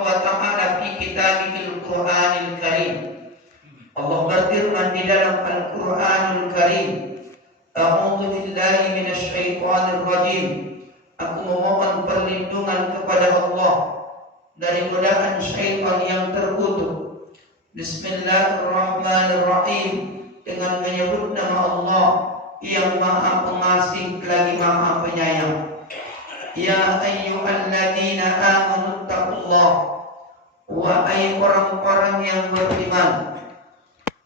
wa ta'ala fi kitabihil Qur'anil Karim. Allah berfirman di dalam Al-Qur'anul Karim, A'udzu billahi minasy syaithanir rajim. Aku memohon perlindungan kepada Allah dari godaan syaitan yang terkutuk. Bismillahirrahmanirrahim. Dengan menyebut nama Allah yang Maha Pengasih lagi Maha Penyayang. Ya ayyuhalladzina amanu taqullah. Wahai orang-orang yang beriman,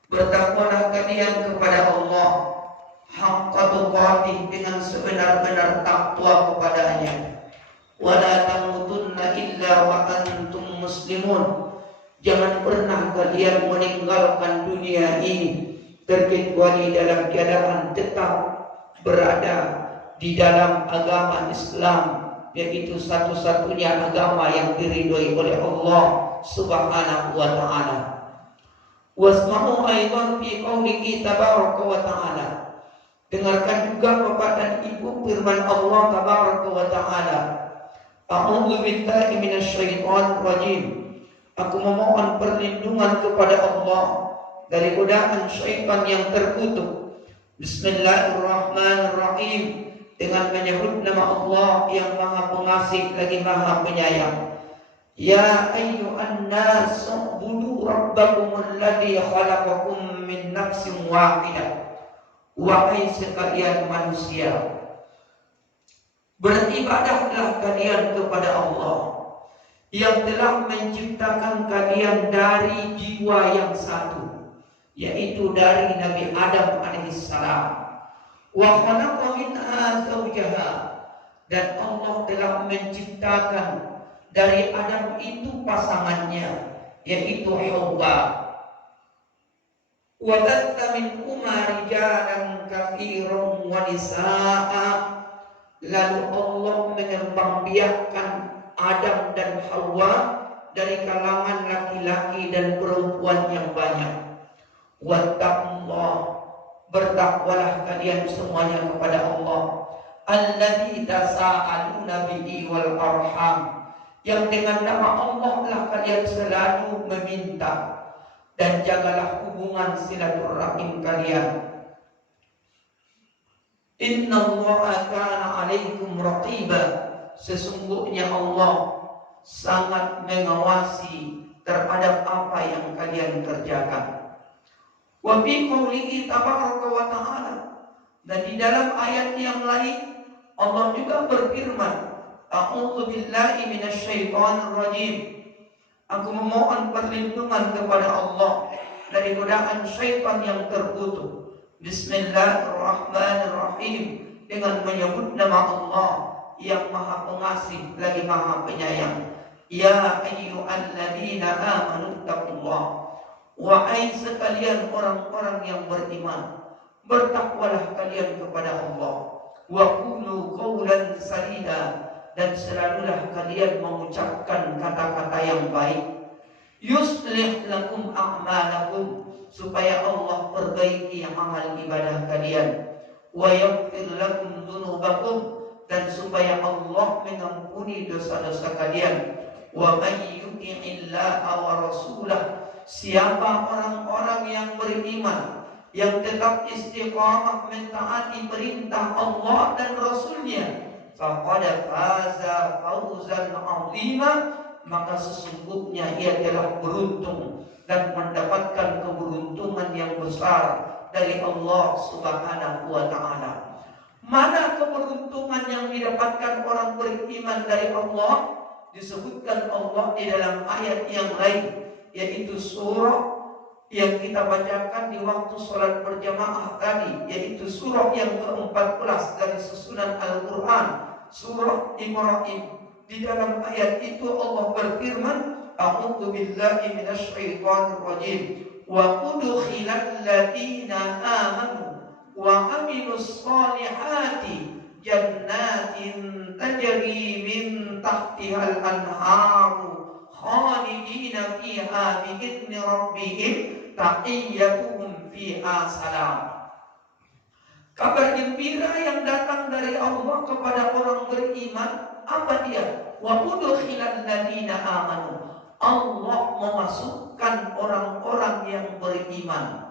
bertakwalah kalian kepada Allah haqqa tuqatih, dengan sebenar-benar takwa kepadanya. Wala tamutunna illa wa antum muslimun. Jangan pernah kalian meninggalkan dunia ini terkecuali dalam keadaan tetap berada di dalam agama Islam, yaitu satu-satunya agama yang diridhoi oleh Allah Subhanahu wa ta'ala. Wasma'u aidan fi qaulihi tabaraka wa ta'ala. Dengarkan juga Bapak dan Ibu firman Allah tabaraka wa ta'ala. A'udzu billahi minasy syaithanir rajim. Aku memohon perlindungan kepada Allah dari godaan syaitan yang terkutuk. Bismillahirrahmanirrahim. Dengan menyebut nama Allah yang Maha Pengasih lagi Maha Penyayang. Ya ayyuhan nas ubudu rabbakum alladzi khalaqakum min nafsin wahidah. Wahai sekalian manusia, beribadahlah kalian kepada Allah yang telah menciptakan kalian dari jiwa yang satu, yaitu dari Nabi Adam alaihissalam. Wa khalaqa minha zawjaha, dan Allah telah menciptakan dari Adam itu pasangannya, yaitu Hawa. Wa batta minhuma rijalan katsiran wa nisaa'a, lalu Allah mengembangbiakkan Adam dan Hawa dari kalangan laki-laki dan perempuan yang banyak. Wattaqullah, bertakwalah kalian semuanya kepada Allah. Alladzi tasaaluna bihi wal arham, yang dengan nama Allah lah kalian selalu meminta, dan jagalah hubungan silaturahim kalian. Innallaha kana 'alaikum raqiba, sesungguhnya Allah sangat mengawasi terhadap apa yang kalian kerjakan. Wa fi qoulihi tabaraka wa ta'ala, dan di dalam ayat yang lain Allah juga berfirman, A'udzu billahi minasy syaithanir rajim. Aku memohon perlindungan kepada Allah dari godaan syaitan yang terkutuk. Bismillahirrahmanirrahim. Dengan menyebut nama Allah yang Maha Pengasih lagi Maha Penyayang. Ya ayyuhalladzina amanu taqullah. Wahai sekalian orang-orang yang beriman, bertakwalah kalian kepada Allah. Wa qulu qawlan sadida, dan selalulah kalian mengucapkan kata-kata yang baik. Yuslih lakum a'malakum, supaya Allah perbaiki amal ibadah kalian. Wa yaghfir lakum dzunubakum, dan supaya Allah mengampuni dosa-dosa kalian. Wa may yuti'illaha wa rasulahu, siapa orang-orang yang beriman yang tetap istiqamah mentaati perintah Allah dan Rasulnya, faqad faza fawzan 'azima, maka sesungguhnya ia telah beruntung dan mendapatkan keberuntungan yang besar dari Allah Subhanahu wa ta'ala. Mana keberuntungan yang didapatkan orang beriman dari Allah? Disebutkan Allah di dalam ayat yang lain, yaitu surah yang kita bacakan di waktu sholat berjamaah tadi, yaitu surah yang ke-14 dari susunan Al-Quran, surah Ibrahim. Di dalam ayat itu Allah berfirman, A'udzu billahi minasy syaithanir rajim. Wa udkhilal ladzina amanu wa amilus shalihati jannatin tajri min tahtihal anharu khalidina fiha bi'idzni rabbihim tahiyyatuhum fiha salam. Kabar gembira yang datang dari Allah kepada orang beriman, apa dia? Wa udkhilal ladzina amanu. Allah memasukkan orang-orang yang beriman.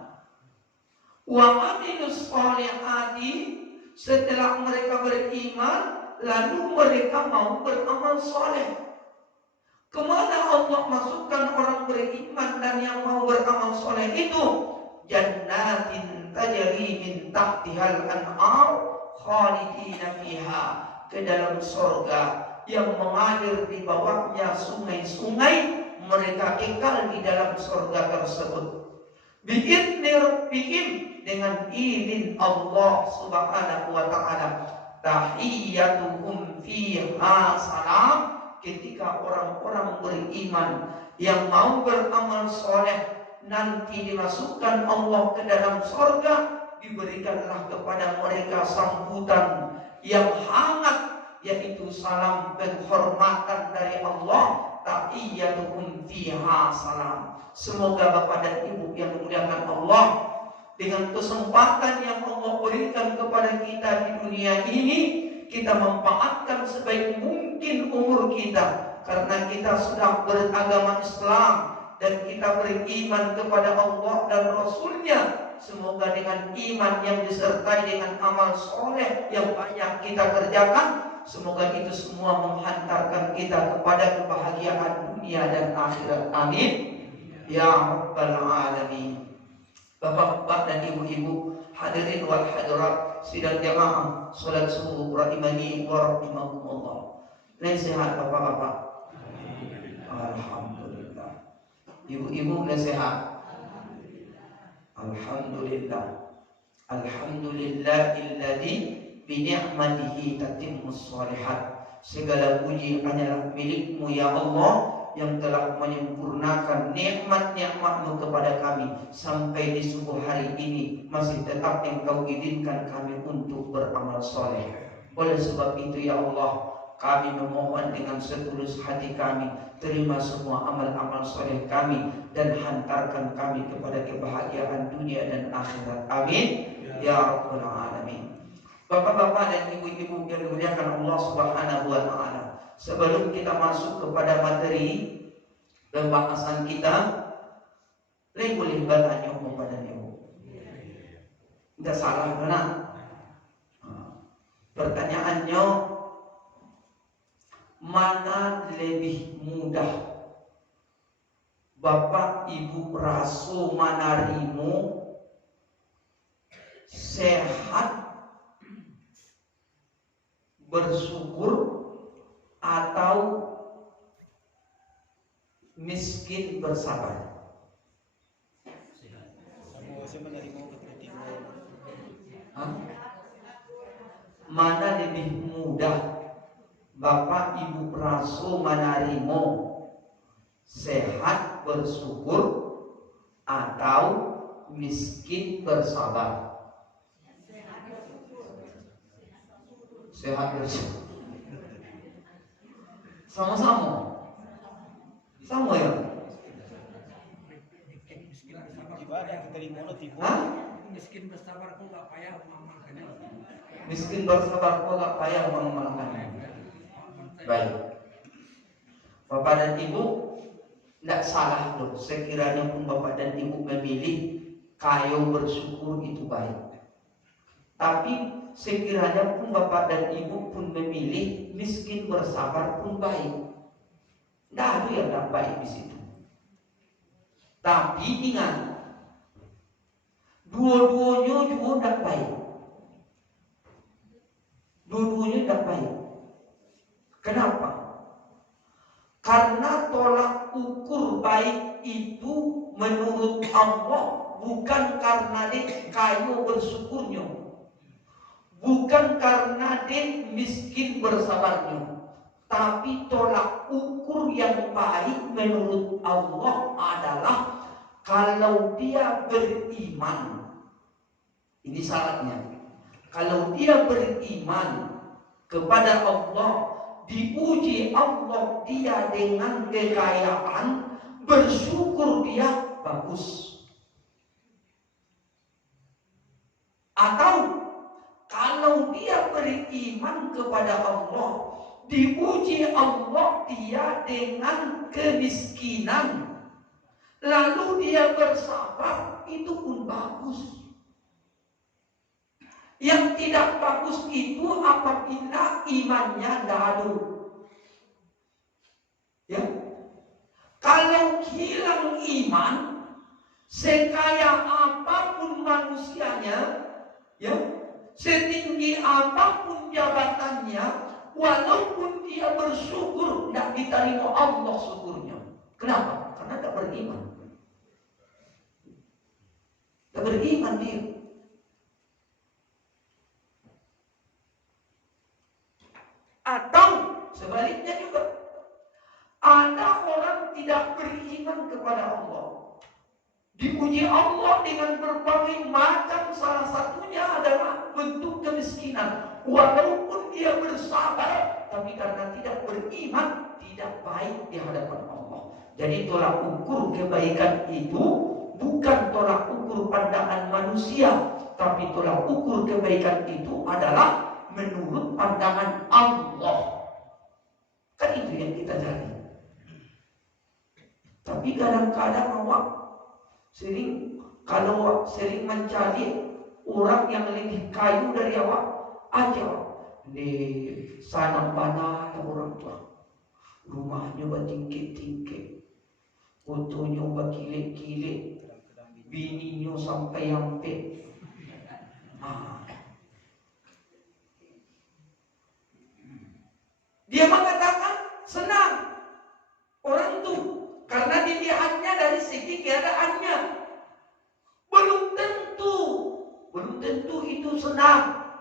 Wa amilus sholihati, setelah mereka beriman, lalu mereka mau beramal soleh. Kemana Allah masukkan orang beriman dan yang mau beramal soleh itu? Jannatin tajri min tahtihal anhar khalidina fiha, ke dalam surga yang mengalir di bawahnya sungai-sungai, mereka kekal di dalam surga tersebut. Bi'idni rabbihim, dengan izin Allah Subhanahu wa ta'ala. Tahiyyatuhum fiha salam, ketika orang-orang beriman yang mau beramal soleh nanti dimasukkan Allah ke dalam surga, diberikanlah kepada mereka sambutan yang hangat, yaitu salam penghormatan dari Allah. Tahiyyatuhum fiha salam. Semoga Bapak dan Ibu yang dimuliakan Allah, dengan kesempatan yang Allah berikan kepada kita di dunia ini, kita manfaatkan sebaik mungkin umur kita, karena kita sudah beragama Islam dan kita beriman kepada Allah dan Rasulnya. Semoga dengan iman yang disertai dengan amal soleh yang banyak kita kerjakan, semoga itu semua menghantarkan kita kepada kebahagiaan dunia dan akhirat. Amin ya rabbal alamin. Bapak-bapak dan ibu-ibu, hadirin wal hadirat sidang jamaah salat subuh rahimani wa rahimakumullah. Sehat bapak-bapak? Alhamdulillah. Ibu-ibu sehat? Alhamdulillah. Alhamdulillahilladzi bi ni'matihi tatimmus shalihat. Segala puji hanyalah milik-Mu ya Allah, yang telah menyempurnakan nikmat-nikmat-Mu kepada kami sampai di subuh hari ini masih tetap Engkau izinkan kami untuk beramal soleh. Oleh sebab itu ya Allah, kami memohon dengan setulus hati kami, terima semua amal-amal soleh kami dan hantarkan kami kepada kebahagiaan dunia dan akhirat. Amin ya rabbal alamin. Bapak-bapak dan ibu-ibu yang dimuliakan Allah Subhanahu wa ta'ala, sebelum kita masuk kepada materi pembahasan kita, boleh bertanya kepada ibu. Tidak salah, benar? Pertanyaannya, mana lebih mudah, Bapak Ibu Raso Manarimo sehat bersyukur atau miskin bersabar? Mana lebih mudah, Bapak Ibu Raso Manarimo sehat bersyukur atau miskin bersabar? Sehat bersyukur. Sama-sama. Sama ya? Miskin bersabar kok gak payah mengamalkannya. Miskin bersabar kok gak payah mengamalkannya. Baik, Bapak dan Ibu, tidak salah loh. Sekiranya pun Bapak dan Ibu memilih kayo bersyukur itu baik. Tapi sekiranya pun Bapak dan Ibu pun memilih miskin bersabar pun baik. Tidak ada yang tidak baik di situ. Tapi ingat, dua-duanya juga tidak baik. Dua-duanya tidak baik. Kenapa? Karena tolak ukur baik itu menurut Allah bukan karena dia kayu bersyukurnya, bukan karena dia miskin bersabarnya, tapi tolak ukur yang baik menurut Allah adalah kalau dia beriman. Ini syaratnya. Kalau dia beriman kepada Allah, diuji Allah dia dengan kekayaan, bersyukur dia, bagus. Atau kalau dia beriman kepada Allah, diuji Allah dia dengan kemiskinan, lalu dia bersabar, itu pun bagus. Yang tidak bagus itu apabila imannya dadu. Ya, kalau hilang iman, sekaya apapun manusianya, ya, setinggi apapun jabatannya, walaupun dia bersyukur, tidak diterima Allah syukurnya. Kenapa? Karena tidak beriman. Tidak beriman dia. Atau sebaliknya juga, ada orang tidak beriman kepada Allah, dipuji Allah dengan berbagai macam, salah satunya adalah bentuk kemiskinan. Walaupun dia bersabar, tapi karena tidak beriman, tidak baik di hadapan Allah. Jadi tolak ukur kebaikan itu bukan tolak ukur pandangan manusia, tapi tolak ukur kebaikan itu adalah menurut pandangan Allah. Kan itu yang kita cari. Tapi kadang-kadang awak kalau sering mencari orang yang lebih kayu dari awak aja, di sana mana ada orang tua, rumahnya bertingkit-tingkit, fotonya berkilit-kilit, bininya sampai sampai. Dia mengatakan senang orang itu karena dilihatnya dari segi keadaannya. Belum tentu itu senang.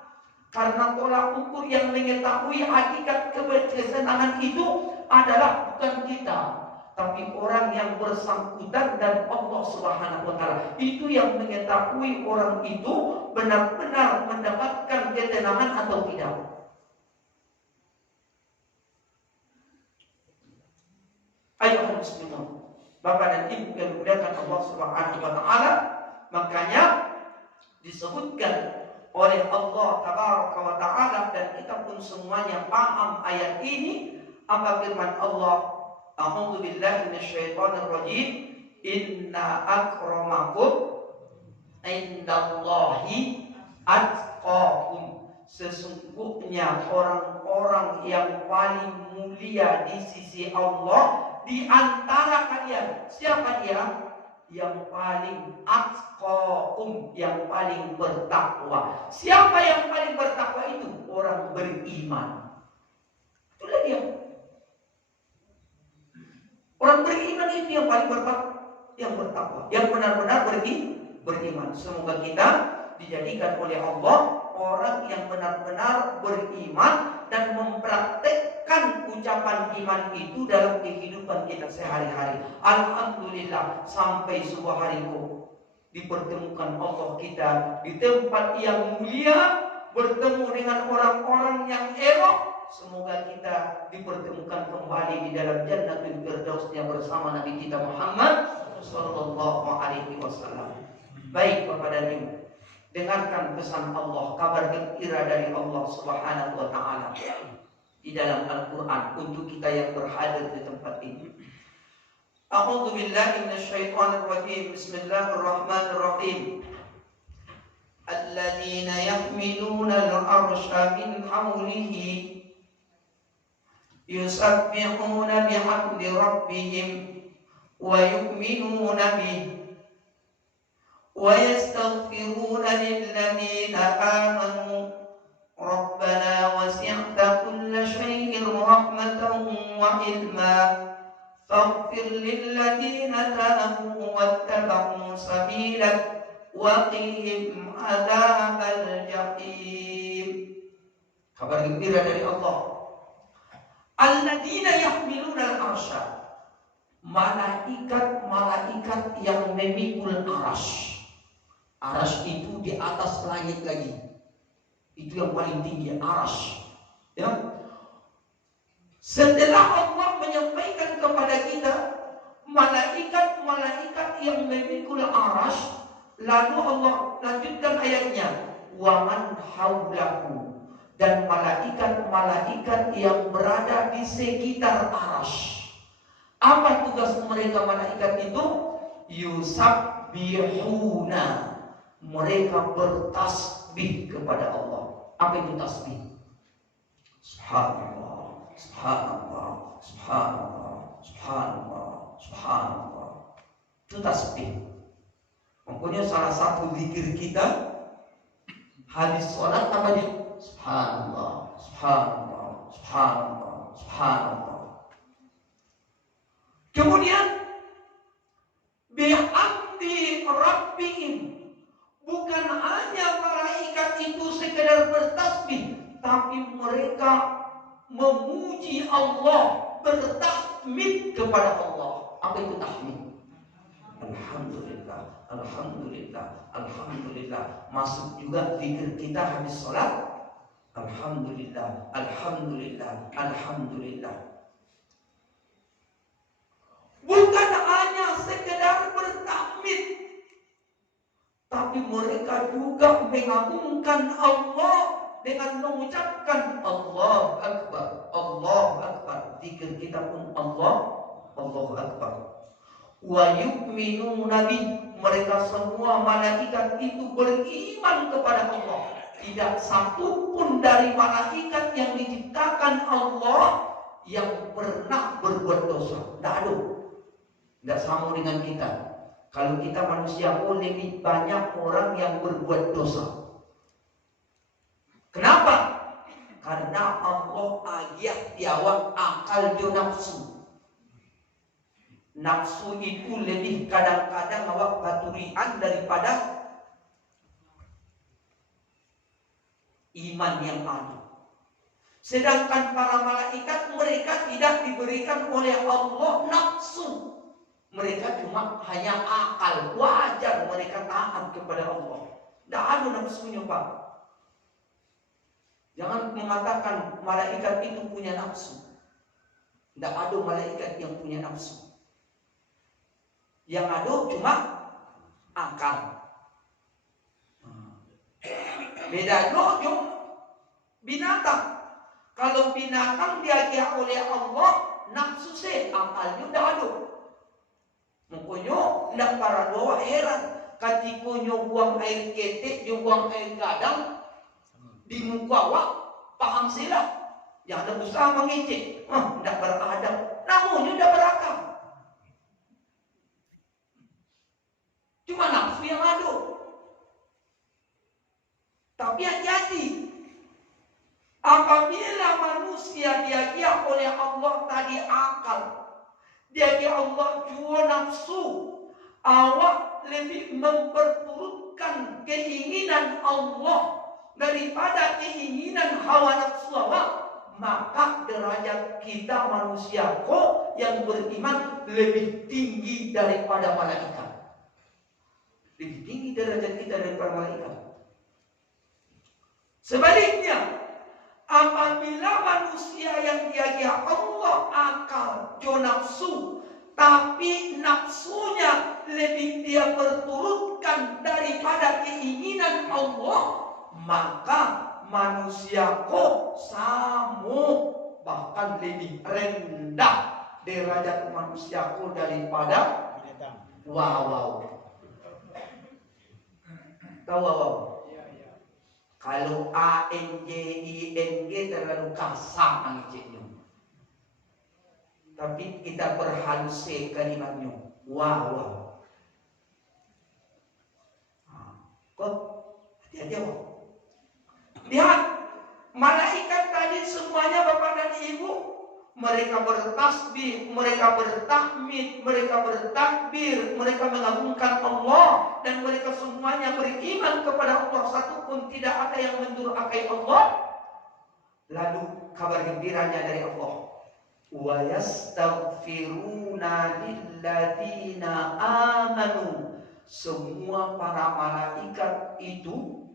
Karena tolak ukur yang mengetahui hakikat kesenangan itu adalah bukan kita, tapi orang yang bersangkutan dan Allah Subhanahu wa taala. Itu yang mengetahui orang itu benar-benar mendapatkan ketenangan atau tidak. Ayo muslimun, Bapak dan Ibu yang dimuliakan Allah Subhanahu wa taala, makanya disebutkan oleh Allah Tabaraka wa taala, dan kita pun semuanya paham ayat ini. Apa firman Allah? A'udzu billahi minasyaitonir rajim. Inna akramakum indallahi atqakum. Sesungguhnya orang-orang yang paling mulia di sisi Allah di antara kalian. Siapa dia? Yang paling atqakum, yang paling bertakwa. Siapa yang paling bertakwa itu? Orang beriman. Itulah dia. Orang beriman itu yang paling bertakwa, yang benar-benar beriman. Semoga kita dijadikan oleh Allah orang yang benar-benar beriman dan mempraktekkan ucapan iman itu dalam kehidupan kita sehari-hari. Alhamdulillah, sampai sebuah hari dipertemukan Allah kita di tempat yang mulia, bertemu dengan orang-orang yang elok. Semoga kita dipertemukan kembali di dalam Jannatul Firdausnya bersama Nabi kita Muhammad sallallahu alaihi wasallam. Baik Bapak dan Ibu, dengarkan pesan Allah, kabar gembira dari Allah Subhanahu wa taala di dalam Al-Qur'an untuk kita yang berhadir di tempat ini. A'udzu billahi minasyaitonir rajim. Bismillahirrahmanirrahim. Alladzina yahmiluna al-'arsya min hawlihi yusabbihuna bihamdi rabbihim wa yu'minuna bihi ويستغفرون للذين آمنوا ربنا وسعت كل شيء رحمة وعلما فاغفر للذين تابوا واتبعوا سبيلك وقهم عذاب الجحيم. Kabar gembira dari Allah. Alladzina yahmiluna al-arsya, malaikat-malaikat yang memikul arsy. Arsy itu di atas langit lagi. Itu yang paling tinggi, arsy. Ya. Setelah Allah menyampaikan kepada kita malaikat-malaikat yang memikul arsy, lalu Allah lanjutkan ayatnya, wa man haulahu, dan malaikat-malaikat yang berada di sekitar arsy. Apa tugas mereka malaikat itu? Yusabbihuna, mereka bertasbih kepada Allah. Apa itu tasbih? Subhanallah, subhanallah, subhanallah, subhanallah, subhanallah. Itu tasbih. Makanya salah satu zikir kita habis sholat apa dia? Subhanallah, subhanallah, subhanallah, subhanallah. Kemudian bihamdi rabbihim, bukan hanya malaikat itu sekedar bertasbih, tapi mereka memuji Allah, bertahmid kepada Allah. Apa itu tahmid? Alhamdulillah, alhamdulillah, alhamdulillah. Masuk juga zikir kita habis sholat. Alhamdulillah, alhamdulillah, alhamdulillah. Bukan hanya sekedar bertahmid, tapi mereka juga mengagungkan Allah dengan mengucapkan Allah Akbar, Allah Akbar. Zikir kita pun Allah, Allah Akbar. Wa yu'minuna bih, mereka semua malaikat itu beriman kepada Allah. Tidak satu pun dari malaikat yang diciptakan Allah yang pernah berbuat dosa. Tidak ada. Tidak sama dengan kita. Kalau kita manusia lebih banyak orang yang berbuat dosa. Kenapa? Karena Allah agak tiawak akal jo nafsu. Nafsu itu lebih kadang-kadang awak baturian daripada iman yang ada. Sedangkan para malaikat, mereka tidak diberikan oleh Allah nafsu. Mereka cuma hanya akal. Wajar mereka taat kepada Allah. Tidak ada nafsunya, Pak. Jangan mengatakan malaikat itu punya nafsu. Tidak ada malaikat yang punya nafsu. Yang ada cuma akal. Beda jojo binatang. Kalau binatang diajak oleh Allah, nafsu se, akalnya tidak ada. Makanya tidak para doa heran. Ketika buang air ketek, buang air gadang di muka awak, paham silap. Yang ada usaha mengecek, tidak beradab. Namun tidak berakal. Cuma nafsu yang ada. Tapi hati-hati. Apabila manusia diajak oleh Allah tadi akal, diajak Allah jua nafsu, awak lebih memperturutkan keinginan Allah daripada keinginan hawa nafsu awak, maka derajat kita manusia kok yang beriman lebih tinggi daripada malaikat. Lebih tinggi derajat kita daripada malaikat. Sebaliknya, apabila manusia yang diajak Allah akal, jo nafsu, tapi nafsunya lebih dia perturutkan daripada keinginan Allah, maka manusia kok sama, bahkan lebih rendah derajat manusia kok daripada wow. Tahu wow? Kalau ANJING terlalu kasar angkanya. Tapi kita perhalus kalimatnya. Wow. Kok hati-hati apa? Lihat, malaikat tadi semuanya Bapak dan Ibu, mereka bertasbih, mereka bertahmid, mereka bertakbir, mereka mengagungkan Allah, dan mereka semuanya beriman kepada Allah. Satu pun tidak ada yang mendurhakai Allah. Lalu kabar gembiranya dari Allah, wa yastaghfiruna lilladzina amanu. Semua para malaikat itu,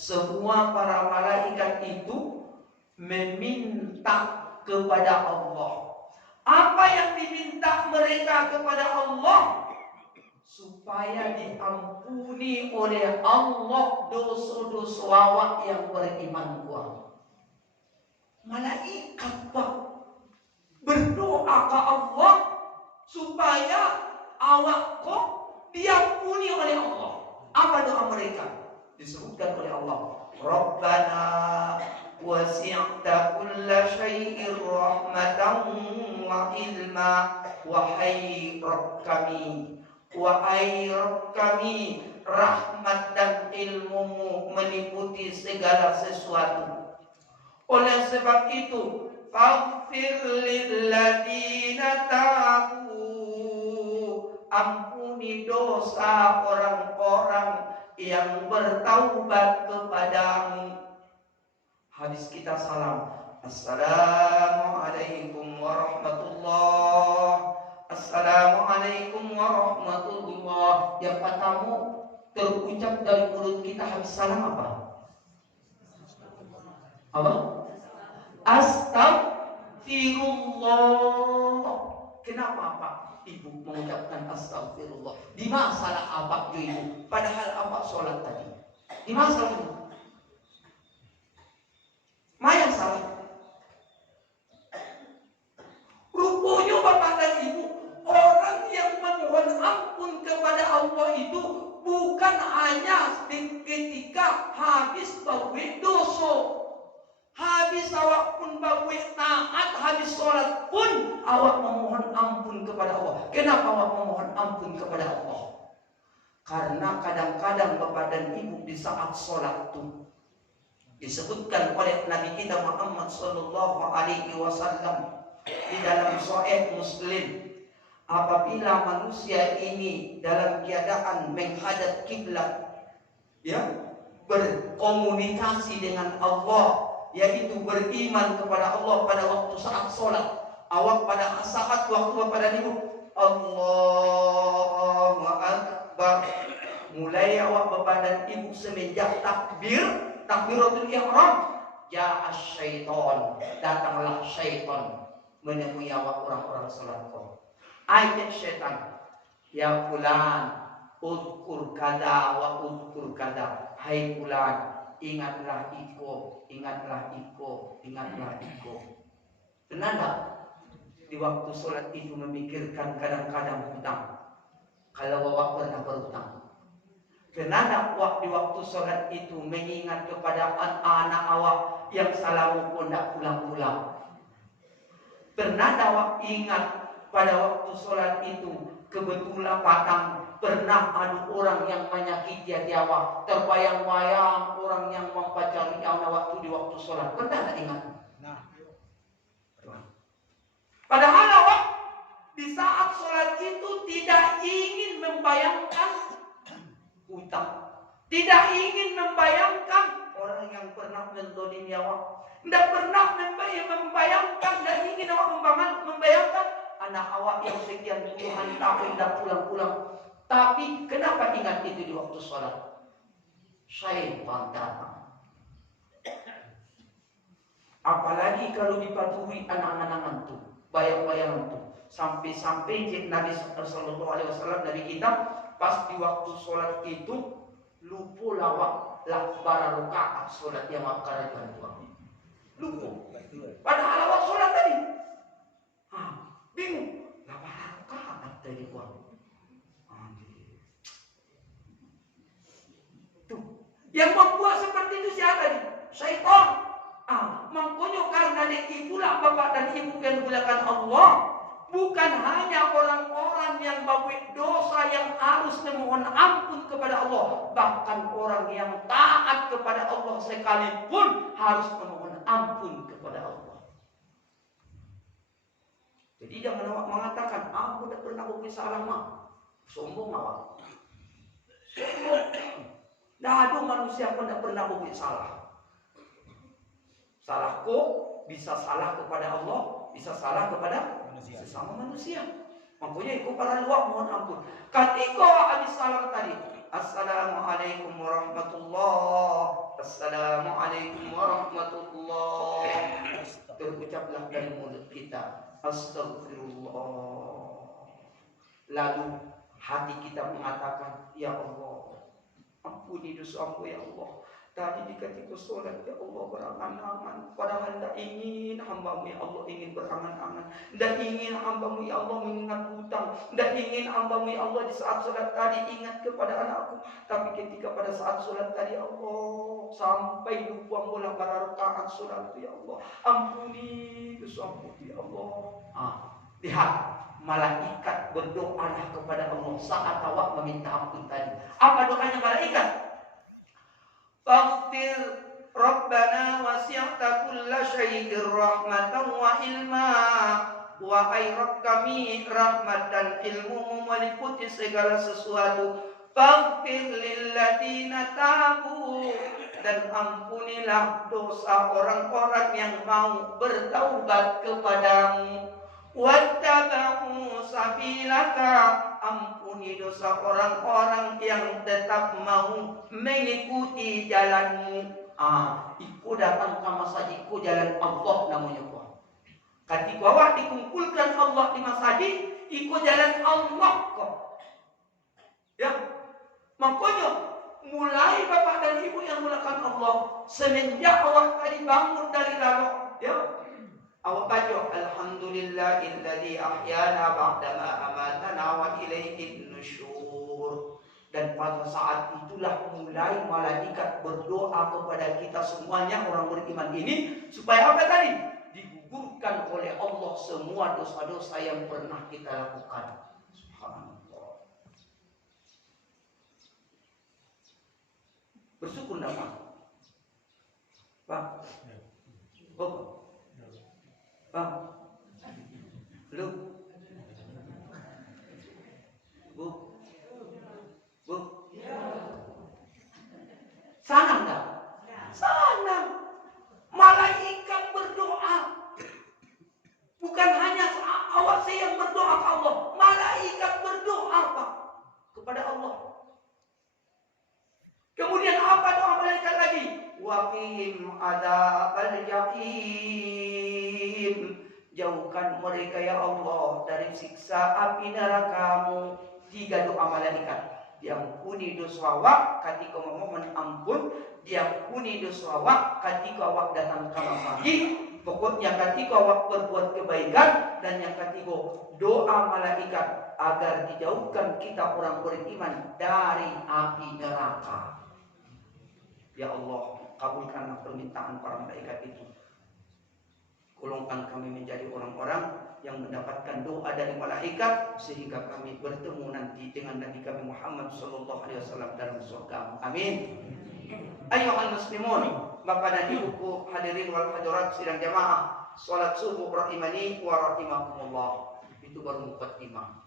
semua para malaikat itu meminta kepada Allah. Apa yang diminta mereka kepada Allah? supaya diampuni oleh Allah dosa-dosa awak yang beriman kuat. Malaikat Pak berdoa ke Allah supaya awak kok diampuni oleh Allah. Apa doa mereka? Disebutkan oleh Allah, Rabbana wasi'ta kulla syai'ir rahmatan wa ilma. Wahai Rabb kami, rahmat dan ilmumu meliputi segala sesuatu. Oleh sebab itu, faghfir lilladzina tabu, ampuni dosa orang-orang yang bertaubat kepadamu. Habis kita salam, Assalamualaikum warahmatullahi. Assalamualaikum warahmatullahi. Yang pertama terucap dari mulut kita habis salam apa? Apa? Astagfirullah. Kenapa Pak Ibu mengucapkan astagfirullah? Di masalah apa itu? Padahal apa sholat tadi? Di masalah itu. Maya salah. Rupanya Bapak dan Ibu, orang yang memohon ampun kepada Allah itu bukan hanya ketika habis berbuat dosa. Habis awak pun berbuat taat, habis sholat pun awak memohon ampun kepada Allah. Kenapa awak memohon ampun kepada Allah? Karena kadang-kadang Bapak dan Ibu di saat sholat itu disebutkan oleh Nabi kita Muhammad sallallahu alaihi wasallam di dalam Sahih Muslim, apabila manusia ini dalam keadaan menghadap kiblat, ya, berkomunikasi dengan Allah, yaitu beriman kepada Allah pada waktu saat sholat, awak pada saat waktu pada niku Allahu Akbar, mulai awak Bapak dan Ibu semenjak takbiratul ihram, ja'a syaitan, datanglah syaitan menemui awak orang-orang salat kau. Ayat syaitan, ya fulan, udkur kada wa udkur kada. Hai fulan, ingatlah iko, ingatlah iko, ingatlah iko. Benar tak? Di waktu salat itu memikirkan kadang-kadang hutang. Kalau awak pernah berhutang. Kenapa di waktu sholat itu mengingat kepada anak awak yang salamu pun tidak pulang-pulang? Pernah awak ingat pada waktu sholat itu kebetulan pernah ada orang yang menyakiti hati awak, terbayang-bayang orang yang mempacari awak waktu di waktu sholat. Pernah tak ingat? Padahal awak di saat sholat itu tidak ingin membayangkan hutang, tidak ingin membayangkan orang yang pernah menzalimi awak, tidak pernah membayangkan, tidak ingin awak membayangkan anak awak yang sekian puluhan tahun tidak pulang-pulang. Tapi kenapa ingat itu di waktu sholat? Syaitan datang. Apalagi kalau dipatuhi anak-anak itu, bayang-bayang itu, sampai Nabi Sallallahu Alaihi Wasallam dari kita pas di waktu sholat itu lupa lawak lakbar rakaat sholat yang makarakan Tuhan. Lupa. Padahal awak sholat tadi. Bingung. Lakbar rakaat tadi Tuhan. Tuh. Yang membuat seperti itu siapa nih? Syaitan. Makanya karena itulah Bapak dan Ibu yang dimuliakan Allah. Bukan hanya orang-orang yang berbuat dosa yang harus memohon ampun kepada Allah, bahkan orang yang taat kepada Allah sekalipun harus memohon ampun kepada Allah. Jadi jangan awak mengatakan, aku tidak pernah berbuat salah mak. Sombong awak. Tidak ada manusia pun tidak pernah berbuat salah. Salahku bisa salah kepada Allah, bisa salah kepada sesama manusia. Makanya ikut para luak mohon ampun. Ketika habis salam tadi, Assalamualaikum warahmatullahi, Assalamualaikum warahmatullahi, terucaplah dari mulut kita Astagfirullah. Lalu Hati kita mengatakan, ya Allah, ampuni dosaku ya Allah. Tadi di ketika sholat ya Allah berangan-angan, padahal tidak ingin hambamu ya Allah ingin berangan-angan, tidak ingin hambamu ya Allah mengingat hutang, tidak ingin hambamu ya Allah di saat sholat tadi ingat kepada anakku. Tapi ketika pada saat sholat tadi ya Allah sampai lupa bola para rakaat sholat itu ya Allah, ampuni dosaku ya Allah. Lihat, malaikat berdoa kepada Allah saat awak meminta ampun tadi. Apa doanya malaikat? Faghfir Rabbana wasi'ta kulla syai'in rahmatan wa ilma wa ayrak kami rahmatan ilmu meliputi segala sesuatu. Faghfir lilladzina tabu, dan ampunilah dosa orang-orang yang mau bertaubat kepadamu. Wattaba'u sabilaka, ampuni dosa orang-orang yang tetap mau mengikuti jalanmu. Iku datang sama saja iku jalan Allah namanya kok. Ketika awak dikumpulkan Allah di masjid, iku jalan Allah kok. Ya, makanya mulai bapak dan ibu yang mulakan Allah semenjak awak tadi bangun dari lalu, ya. Awak baca alhamdulillahilladzi ahyana ba'dama amatana wa ilaihin nusyur. Dan pada saat itulah mulai malaikat berdoa kepada kita semuanya orang beriman ini supaya apa tadi? Digugurkan oleh Allah semua dosa-dosa yang pernah kita lakukan. Subhanallah. Bersyukur enggak, Pak? Pak? Bapak? Pak? Lu? Bu? Bu? Sana enggak? Sana. Malaikat berdoa. Bukan hanya awak saya yang berdoa ke Allah. Malaikat berdoa, Pak, kepada Allah. Kemudian apa doa malaikat lagi? Waqim adzabal jahim. Jauhkan mereka ya Allah dari siksa api neraka-Mu. 3 doa malaikat. Diampuni dosa awak ketika memohon ampun, diampuni dosa awak ketika awak datang ke masjid. Pokoknya ketika awak berbuat kebaikan, dan yang ketiga doa malaikat agar dijauhkan kita orang beriman dari api neraka. Ya Allah, kabulkanlah permintaan para malaikat itu. Golongkan kami menjadi orang-orang yang mendapatkan doa dari malaikat sehingga kami bertemu nanti dengan Nabi kami Muhammad sallallahu alaihi wasallam dalam surga. Amin. Ayyuhal muslimun, Bapak dan Ibuku hadirin wal hadirat sidang jamaah salat subuh rahimani wa rahimakumullah. Itu baru mukadimah.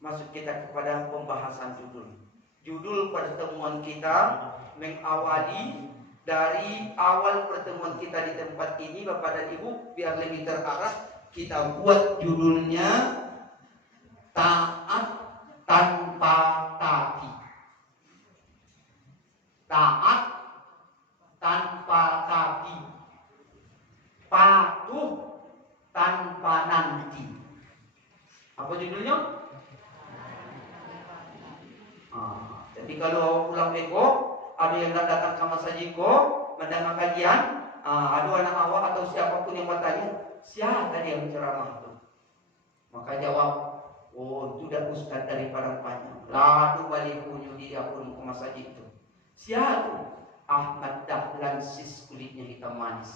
Masuk kita kepada pembahasan judul. Judul pertemuan kita mengawali dari awal pertemuan kita di tempat ini, Bapak dan Ibu, biar lebih terarah, kita buat judulnya taat tanpa tapi. Taat tanpa tapi. Patuh tanpa nanti. Apa judulnya? Jadi kalau pulang beko, ada yang datang ke masjidku, mendengar kajian, ada anak awak atau siapapun yang bertanya, siapa tadi yang ceramah itu? Maka jawab, oh itu dah ustaz dari Padang Panjang. Lalu balik kunjung dia pun ke masjid itu. Siapa? Ahmad Dahlan sis kulitnya hitam manis.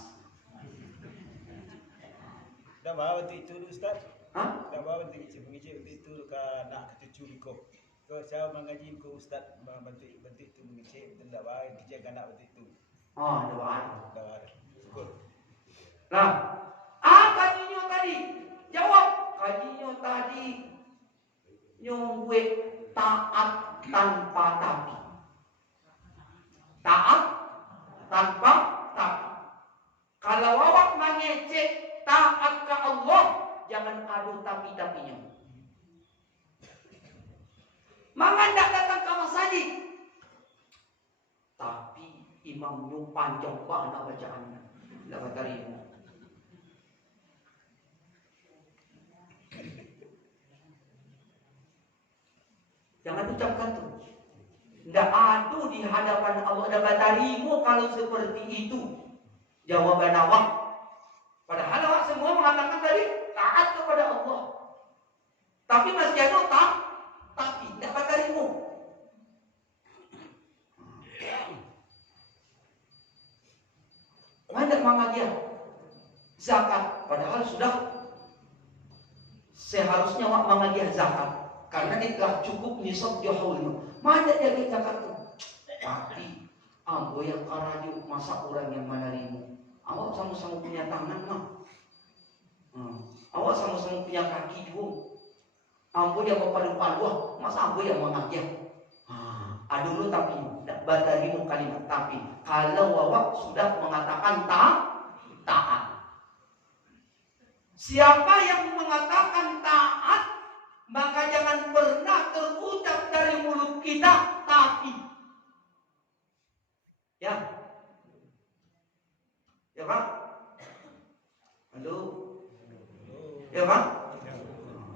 Dah bawa itu ustaz? Hah? Dah bawa itu itu ke nak kecucu ko. Ko saya mengaji ko ustaz bantu itu mengecek tidak bawa kerja anak itu. Oh, ada baik. Dah bawa. Syukur. Nah, apa kajinya tadi? Jawab, kajinya tadi nyungwe taat tanpa tapi. Taat tanpa tapi. Kalau awak mengecek taat ke Allah, jangan adu tapi-tapinya. Mama tidak datang ke masjid, tapi imamnya panjang banget bacaannya, tidak terima. Jangan ucapkan tuh. Tidak adu di hadapan Allah. Dapat darimu kalau seperti itu. Jawaban awak. Padahal awak semua mengatakan tadi taat kepada Allah. Tapi masih ada tapi dapat darimu. Mana mengajar zakat? Padahal sudah seharusnya awak mengajar zakat. Karena dia telah cukup nisab jahul. Mana dia zakat tu? Tapi ambo yang karadio masa orang yang menarimu. Awak sama-sama punya tangan mah. Awak sama-sama punya kaki juga. Ambo yang berpadu-padu, masa ambo yang mengajar. Dulu tapi batarimu kalimat tapi. Kalau awak sudah mengatakan taat. Siapa yang mengatakan taat, maka jangan pernah terucap dari mulut kita tapi. Ya. Ya Pak? Halo? Ya Pak?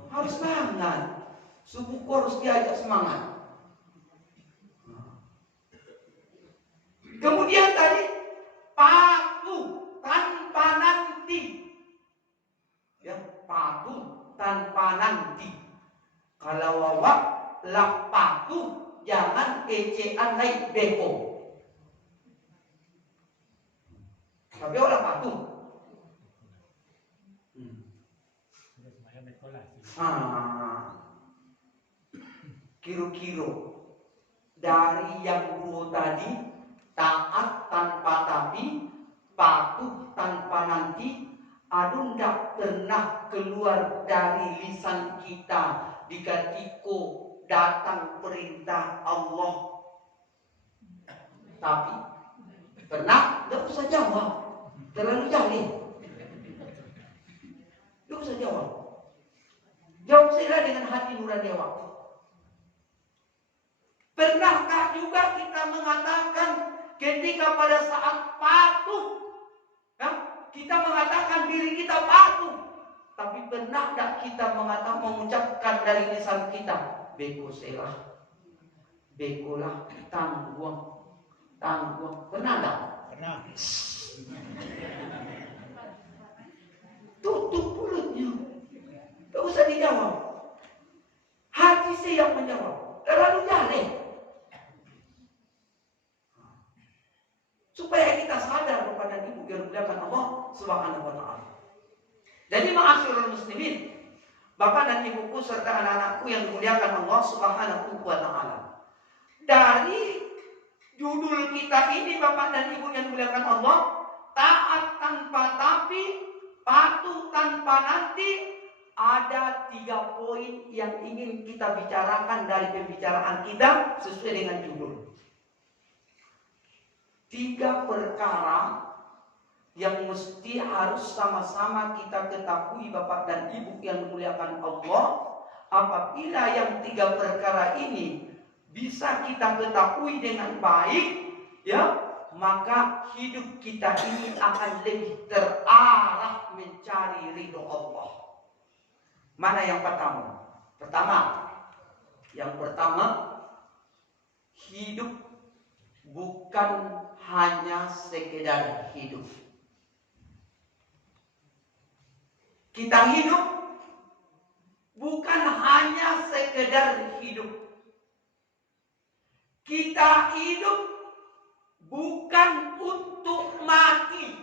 Harus semangat. Subuhku harus diajak semangat. Kemudian tadi patuh tanpa nanti. Ya, patuh tanpa nanti. Kalau awak lah patuh, jangan ecean naik beko. Tapi orang patuh. Kiro-kiro dari yang dua tadi, taat tanpa tapi, patuh tanpa nanti, aduh ndak pernah keluar dari lisan kita dikatiko datang perintah Allah. Tapi pernah ndak usah jawab, terlalu jahil. Ndak usah jawab. Jawab saja dengan hati nurani awak. Pernahkah juga kita mengatakan ketika pada saat patuh, ya, kita mengatakan diri kita patuh, tapi pernah tak kita mengucapkan dari lisan kita, beko selah, bekolah, tangguang, pernah tak? Pernah. Tutup mulutnya, tak usah dijawab. Hati saya yang menjawab, terlalu jahil. Supaya kita sadar kepada ibu yang dimuliakan Allah Subhanahu wa taala. Jadi ma'asyiral muslimin, Bapak dan Ibuku serta anak-anakku yang dimuliakan Allah Subhanahu wa taala. Dari judul kita ini Bapak dan Ibu yang dimuliakan Allah, taat tanpa tapi, patuh tanpa nanti, ada 3 poin yang ingin kita bicarakan dari pembicaraan kita sesuai dengan judul. 3 perkara yang mesti harus sama-sama kita ketahui Bapak dan Ibu yang dimuliakan Allah. Apabila yang 3 perkara ini bisa kita ketahui dengan baik, ya, maka hidup kita ini akan lebih terarah mencari ridho Allah. Mana yang pertama? Yang pertama, hidup bukan hanya sekedar hidup. Kita hidup bukan hanya sekedar hidup. Kita hidup bukan untuk mati.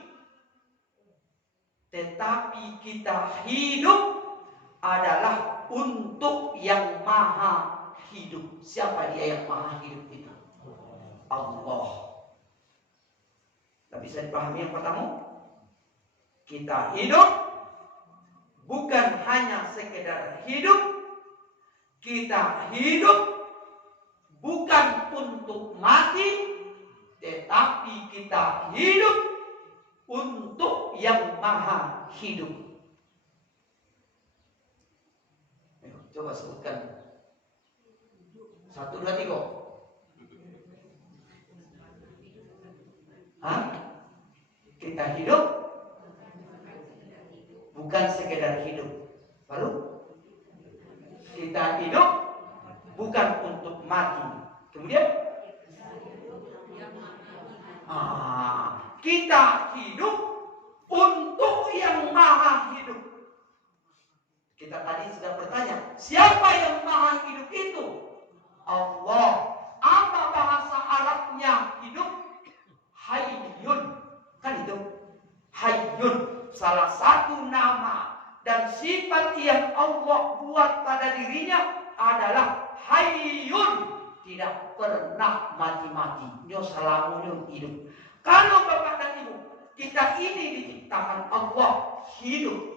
Tetapi kita hidup adalah untuk yang maha hidup. Siapa dia yang maha hidup itu? Allah. Tak bisa dipahami yang pertama? Kita hidup bukan hanya sekedar hidup. Kita hidup bukan untuk mati, tetapi kita hidup untuk yang maha hidup. Coba sebutkan. 1, 2, 3. Kita hidup bukan sekedar hidup. Lalu kita hidup bukan untuk sedang bertanya, siapa yang maha hidup itu? Allah. Apa bahasa Arabnya hidup? Hayyun. Kan itu. Hayyun. Salah satu nama dan sifat yang Allah buat pada dirinya adalah Hayyun. Tidak pernah mati-mati. Nyo selalu hidup. Kalau Bapak dan Ibu, kita ini diciptakan Allah hidup.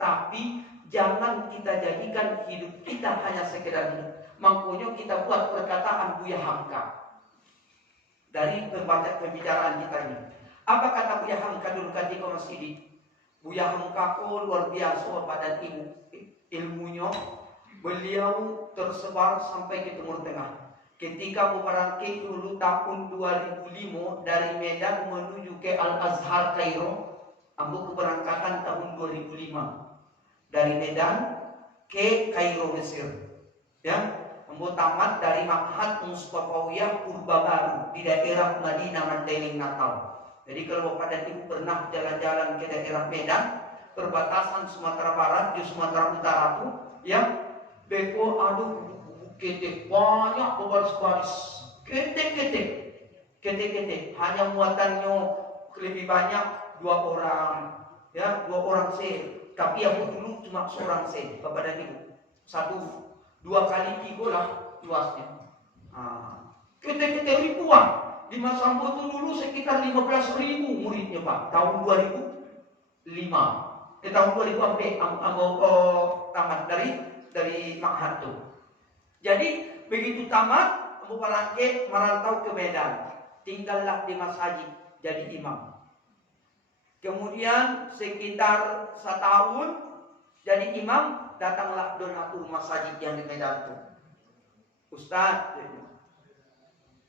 Tapi jangan kita jadikan hidup kita hanya sekedar hidup. Makanya kita buat perkataan Buya Hamka. Dari pembicaraan kita ini. Apa kata Buya Hamka dulu ketika masih di Buya Hamka luar biasa pada ilmunya. Beliau tersebar sampai ke Timur Tengah. Ketika Mubaraki dulu tahun 2005 dari Medan menuju ke Al-Azhar Kairo, ambo keberangkatan tahun 2005 dari Medan ke Kairo Mesir. Ya, ambo tamat dari Ma'had Mustafawiyah Purba Baru di daerah Madinah Mandailing Natal. Jadi kalau Bapak dan Ibu pernah jalan-jalan ke daerah Medan, perbatasan Sumatera Barat di Sumatera Utara tuh, ya, beko aduh ketek banyak berbaris-baris, ketek, hanya muatannya lebih banyak 2 orang, ya 2 orang se. Tapi aku dulu cuma seorang se, Bapak dan Ibu, 1-2 kali 3 lah luasnya. Ketek ribuan. Di masa Ambo itu dulu sekitar 15.000 muridnya Pak, tahun 2005. Tahun 2000 Ambo tamat dari Ma'had tuh. Jadi begitu tamat, Abu Parangke merantau ke Medan. Tinggallah di masjid jadi imam. Kemudian sekitar 1 tahun jadi imam, datanglah donatur masjid yang di Medan itu.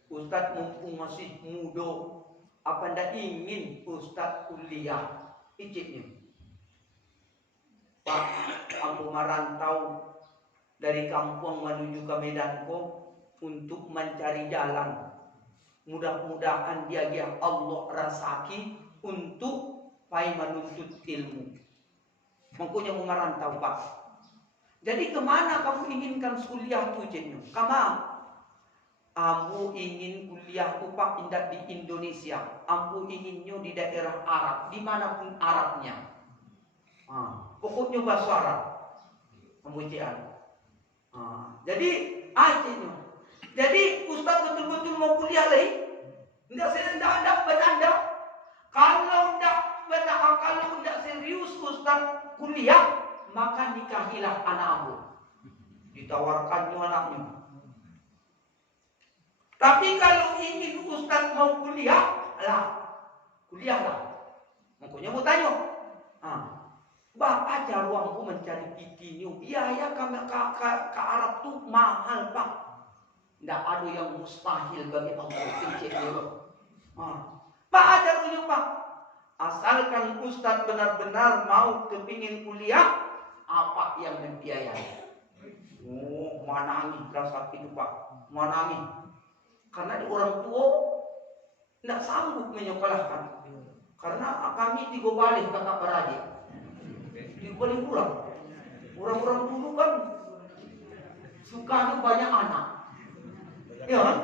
Ustaz mumpung masih muda, apa ndak ingin Ustaz kuliah? Ijibnya. Pak, aku merantau dari kampung menuju ke Medan untuk mencari jalan. Mudah-mudahan dia Allah rasaki untuk pai menuntut ilmu. Makanya mau merantau Pak. Jadi kemana kamu inginkan kuliah tu jenyo? Kama? Ambu ingin kuliah tu Pak indak di Indonesia. Ambu inginnya di daerah Arab, dimanapun Arabnya. Pokoknya bahasa Arab. Pemujaan. Jadi akhirnya, jadi Ustaz betul-betul mau kuliah lagi. Tidak bercanda. Kalau tidak serius Ustaz kuliah, maka nikahilah anak Abu. Ditawarkannya anaknya. Tapi kalau ingin Ustaz mau kuliah, kuliahlah. Makanya mau tanya. Bapak jaruangku mencari pikinya, biaya ke Arab tuh mahal Pak. Tidak ada yang mustahil bagi Allah. Pak ajarunya Pak. Asalkan Ustaz benar-benar mau kepingin kuliah, apa yang membiayai? Manangi rasa itu Pak, manangi. Karena di orang tua tidak sanggup menyekolahkan. Karena kami 3 balik kakak beradik. Boleh pulang. Orang-orang dulu kan suka banyak anak. Ya kan?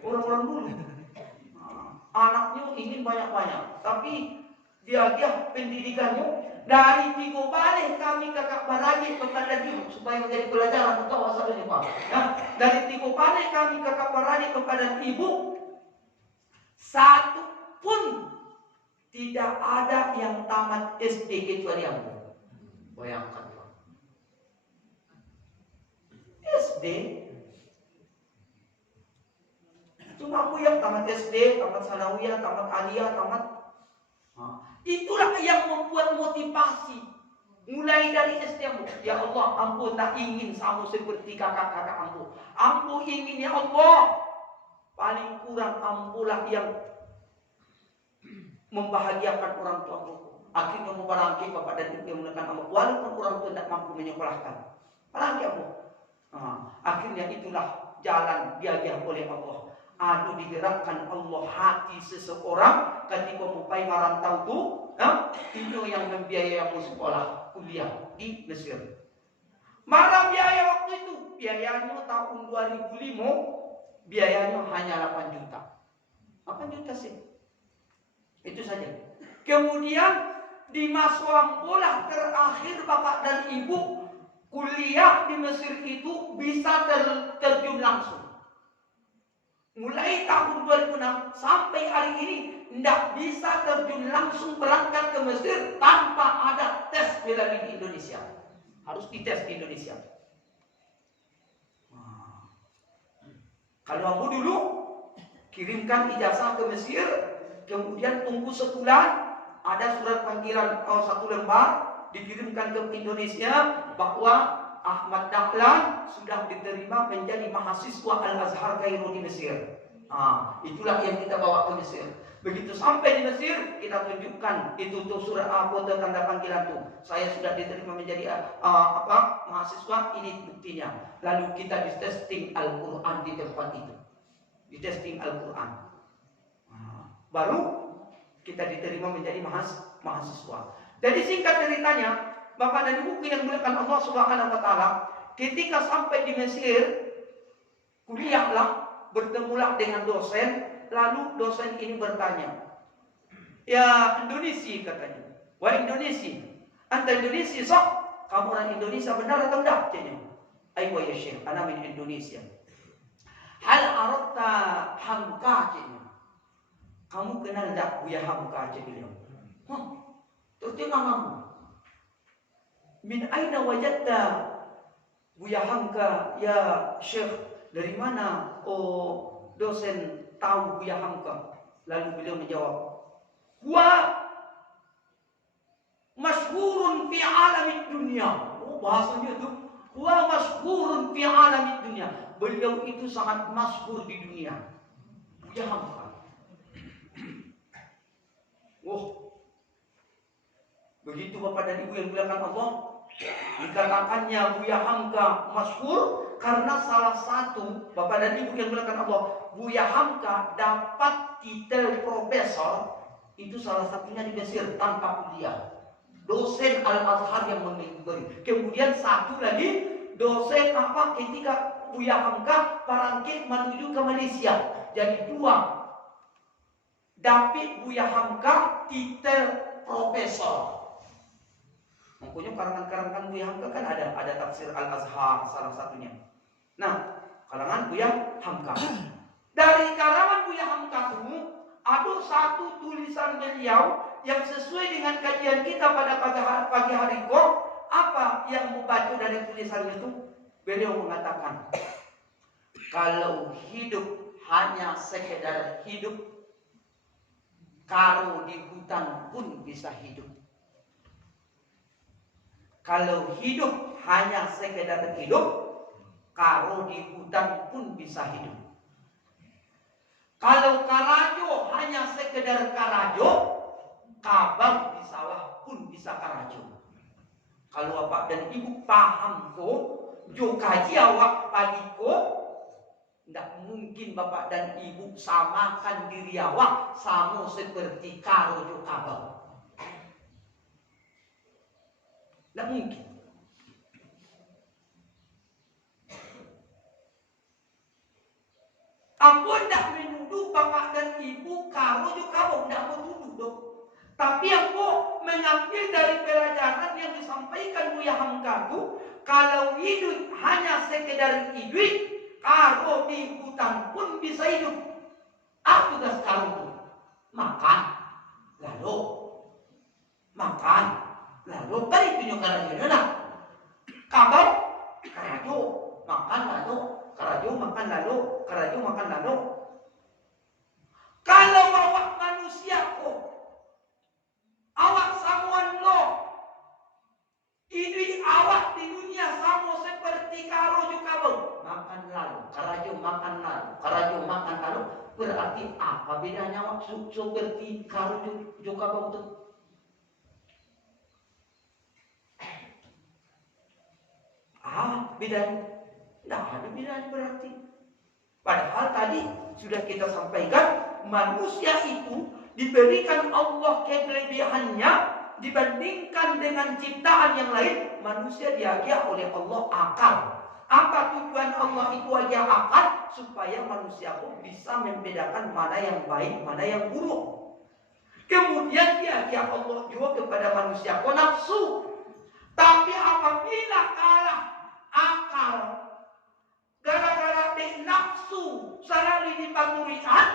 Orang-orang dulu. Anaknya ingin banyak-banyak. Tapi dia pendidikannya dari 3 balik kami kakak beradik kepada dia supaya menjadi pelajaran untuk wasalnya Pak. Ya, dari 3 balik kami kakak beradik kepada ibu, 1 pun tidak ada yang tamat SD kecuali aku. Bayangkan Pak. SD. Cuma aku yang tamat SD, tamat sanawiyah, tamat aliyah, tamat. Itulah yang membuat motivasi. Mulai dari SD ambu. Ya Allah, ambu tak ingin sama seperti kakak-kakak ambu. Ambu ingin ya Allah. Paling kurang ambulah yang membahagiakan orang tua ambu. Akhirnya mau barangkali Bapak dan Ibu yang menekan ambu. Walaupun orang tua tidak mampu menyekolahkan. Barangkali ambu. Akhirnya itulah jalan diajak oleh Allah. Aduh digerakkan Allah hati seseorang ketika mupai merantau itu, itu yang membiayai sekolah kuliah di Mesir. Maka biayanya tahun 2005 biayanya hanya 8 juta. 8 juta sih. Itu saja. Kemudian di masa bola terakhir Bapak dan Ibu kuliah di Mesir itu bisa terjun langsung. Mulai tahun 2006 sampai hari ini tidak bisa terjun langsung berangkat ke Mesir tanpa ada tes bela diri Indonesia. Harus dites di Indonesia. Kalau kamu dulu kirimkan ijazah ke Mesir, kemudian tunggu sebulan, ada surat panggilan 1 lembar dikirimkan ke Indonesia bahwa Ahmad Dahlan sudah diterima menjadi mahasiswa Al-Azhar Kairo di Mesir. Itulah yang kita bawa ke Mesir. Begitu sampai di Mesir, kita tunjukkan itu tuh surat foto tanda panggilan tuh. Saya sudah diterima menjadi mahasiswa, ini buktinya. Lalu kita ditesting Al-Quran di tempat itu. Ditesting Al-Quran. Baru kita diterima menjadi mahasiswa. Jadi singkat ceritanya, Bapak dan Ibu yang dimuliakan Allah Subhanahu wa taala, ketika sampai di Mesir, kuliahlah, bertemulah dengan dosen, lalu dosen ini bertanya, "Ya Indonesia," katanya. "Wah Indonesia, anta Indonesia sok? Kamu orang Indonesia benar atau enggak?" katanya. "Aywa ya Syekh, ana min Indonesia." "Hal arafta Hamka?" katanya. "Kamu kenal enggak Buya Hamka?" katanya beliau. Terus dia ngomong, "Min aina wajadta Buya Hamka ya Syekh?" Dari mana dosen tahu Buya Hamka? Lalu beliau menjawab, "Huwa masyhurun fi alamid dunya." Bahasanya itu, "Huwa masyhurun fi alamid dunya." Beliau itu sangat masyhur di dunia. Buya Hamka. Begitu Bapak dan Ibu yang dimuliakan Allah, dikatakannya Buya Hamka masyhur karena salah satu Bapak dan Ibu yang dimuliakan Allah, Buya Hamka dapat titel profesor itu salah satunya di Mesir tanpa kuliah. Dosen Al-Azhar yang memberi. Kemudian satu lagi dosen ketika Buya Hamka parangkit menuju ke Malaysia. Jadi 2. Dapat Buya Hamka titel profesor. Makanya karangan-karangan Buya Hamka kan ada tafsir Al-Azhar salah satunya. Nah, karangan Buya Hamka. Dari karangan Buya Hamka itu ada satu tulisan beliau yang sesuai dengan kajian kita pada pagi hari kok. Apa yang membaca dari tulisan itu? Beliau mengatakan, kalau hidup hanya sekedar hidup, karo di hutan pun bisa hidup. Kalau hidup hanya sekedar hidup, karo di hutan pun bisa hidup. Kalau karajo hanya sekedar karajo, kabang di sawah pun bisa karajo. Kalau Bapak dan Ibu paham kok, jo kaji awak pagi kok, tidak mungkin Bapak dan Ibu samakan diri awak sama seperti karo jo kabang. Tidak mungkin. Ampun tidak menuduh Bapak dan Ibu karo juga kamu tidak menuduh dong. Tapi aku mengambil dari pelajaran yang disampaikan Buya Hamka itu, kalau hidup hanya sekedar hidup, karo di hutan pun bisa hidup. Apa tugas karo itu? Makan, lalu makan, lalu kan itu juga karajo lah. Kabar karajo makan lalu. Karajo makan lalu, karajo makan lalu. Kalau awak manusia kok, awak samuan lo, ini awak di dunia sama seperti karajo kabel. Makan lalu, karajo makan lalu, karajo makan lalu. Berarti apa bedanya awak seperti karajo kabel itu? Bedanya? Tidak ada bedanya berarti. Padahal tadi sudah kita sampaikan, manusia itu diberikan Allah kelebihannya dibandingkan dengan ciptaan yang lain. Manusia dihadiah oleh Allah akal. Apa tujuan Allah itu aja akal supaya manusia pun bisa membedakan mana yang baik, mana yang buruk. Kemudian diajak Allah juga kepada manusia nafsu. Tapi apabila kalah akal gara-gara di nafsu selalu dipaturian,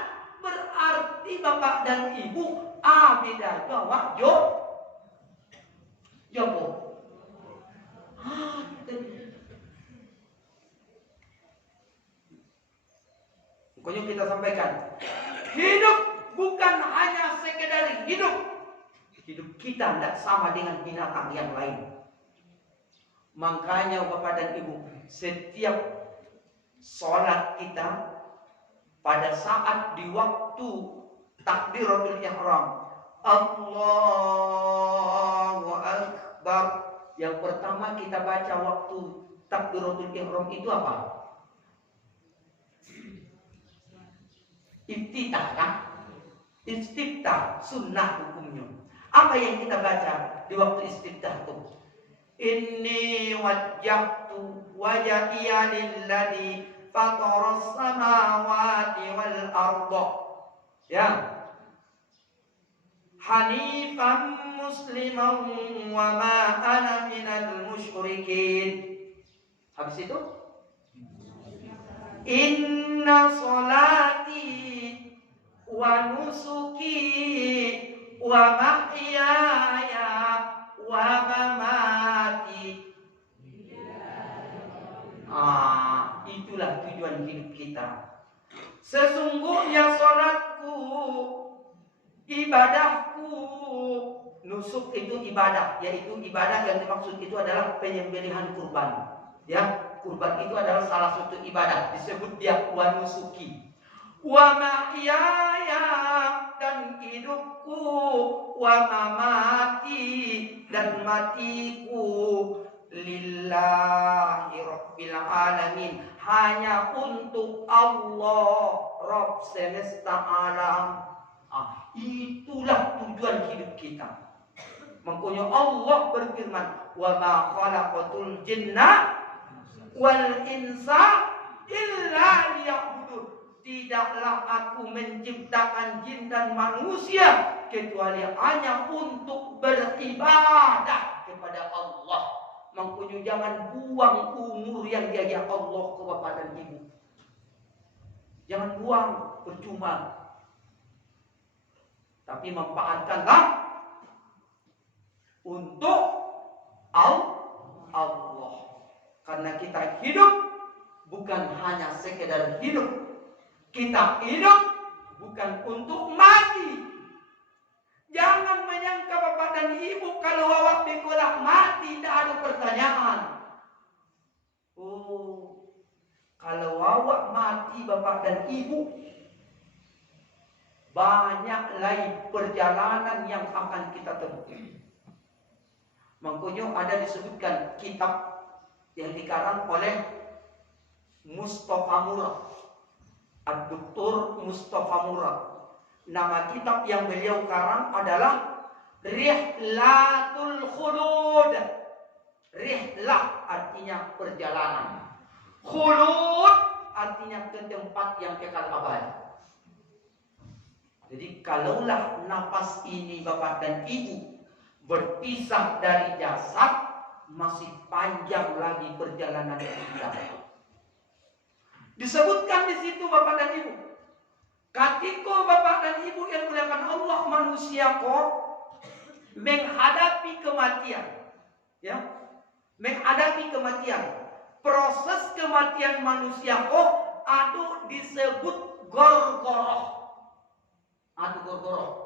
berarti bapak dan ibu beda jawab jawab. Pokoknya kita sampaikan, hidup bukan hanya sekedar hidup. Hidup kita tidak sama dengan binatang yang lain. Makanya Bapak dan Ibu, setiap sholat kita pada saat di waktu takbiratul ihram, Allahu Akbar, yang pertama kita baca waktu takbiratul ihram itu apa? Iftitah kan? Istiftah sunnah hukumnya. Apa yang kita baca di waktu istiftah itu? Inni wajjahtu wajhiya lilladzi fataras samawati wal arda. Ya. Hanifan musliman wa ma ana minal musyrikin. Habis itu inna salati wa nusuki wa mahyaya wa mamati. Itulah tujuan hidup kita. Sesungguhnya salatku, ibadahku, nusuk itu ibadah, yaitu ibadah yang dimaksud itu adalah penyembelihan kurban. Ya, kurban itu adalah salah satu ibadah, disebut dia wa nusuki. Wa mahyaya, dan hidupku, wa mamati, dan matiku, lillahi rabbil alamin, hanya untuk Allah Rabb semesta alam. Itulah tujuan hidup kita. Makanya Allah berfirman, wa ma khalaqatul jinna wal insa illa liya'budun. Tidaklah aku menciptakan jin dan manusia kecuali hanya untuk beribadah kepada Allah. Makanya jangan buang umur yang diajak Allah ke bapak dan ibu. Jangan buang percuma. Tapi manfaatkanlah untuk Allah. Karena kita hidup bukan hanya sekedar hidup. Kita hidup bukan untuk mati. Jangan menyangka bapak dan ibu kalau awak bikolah mati tidak ada pertanyaan. Kalau awak mati bapak dan ibu, banyak lagi perjalanan yang akan kita tempuh. Makanya ada disebutkan kitab yang dikarang oleh Mustafa Murad, Dr. Mustafa Murad. Nama kitab yang beliau karang adalah Rihlatul Khulud. Rihlah artinya perjalanan. Khulud artinya ke tempat yang kekal abadi. Jadi kalaulah napas ini bapak dan ibu berpisah dari jasad, masih panjang lagi perjalanan kita. Disebutkan di situ bapak dan ibu, ketika bapak dan ibu yang dimuliakan Allah, manusia kok menghadapi kematian, ya, menghadapi kematian. Proses kematian manusia kok disebut gorgoroh. Gorgoroh.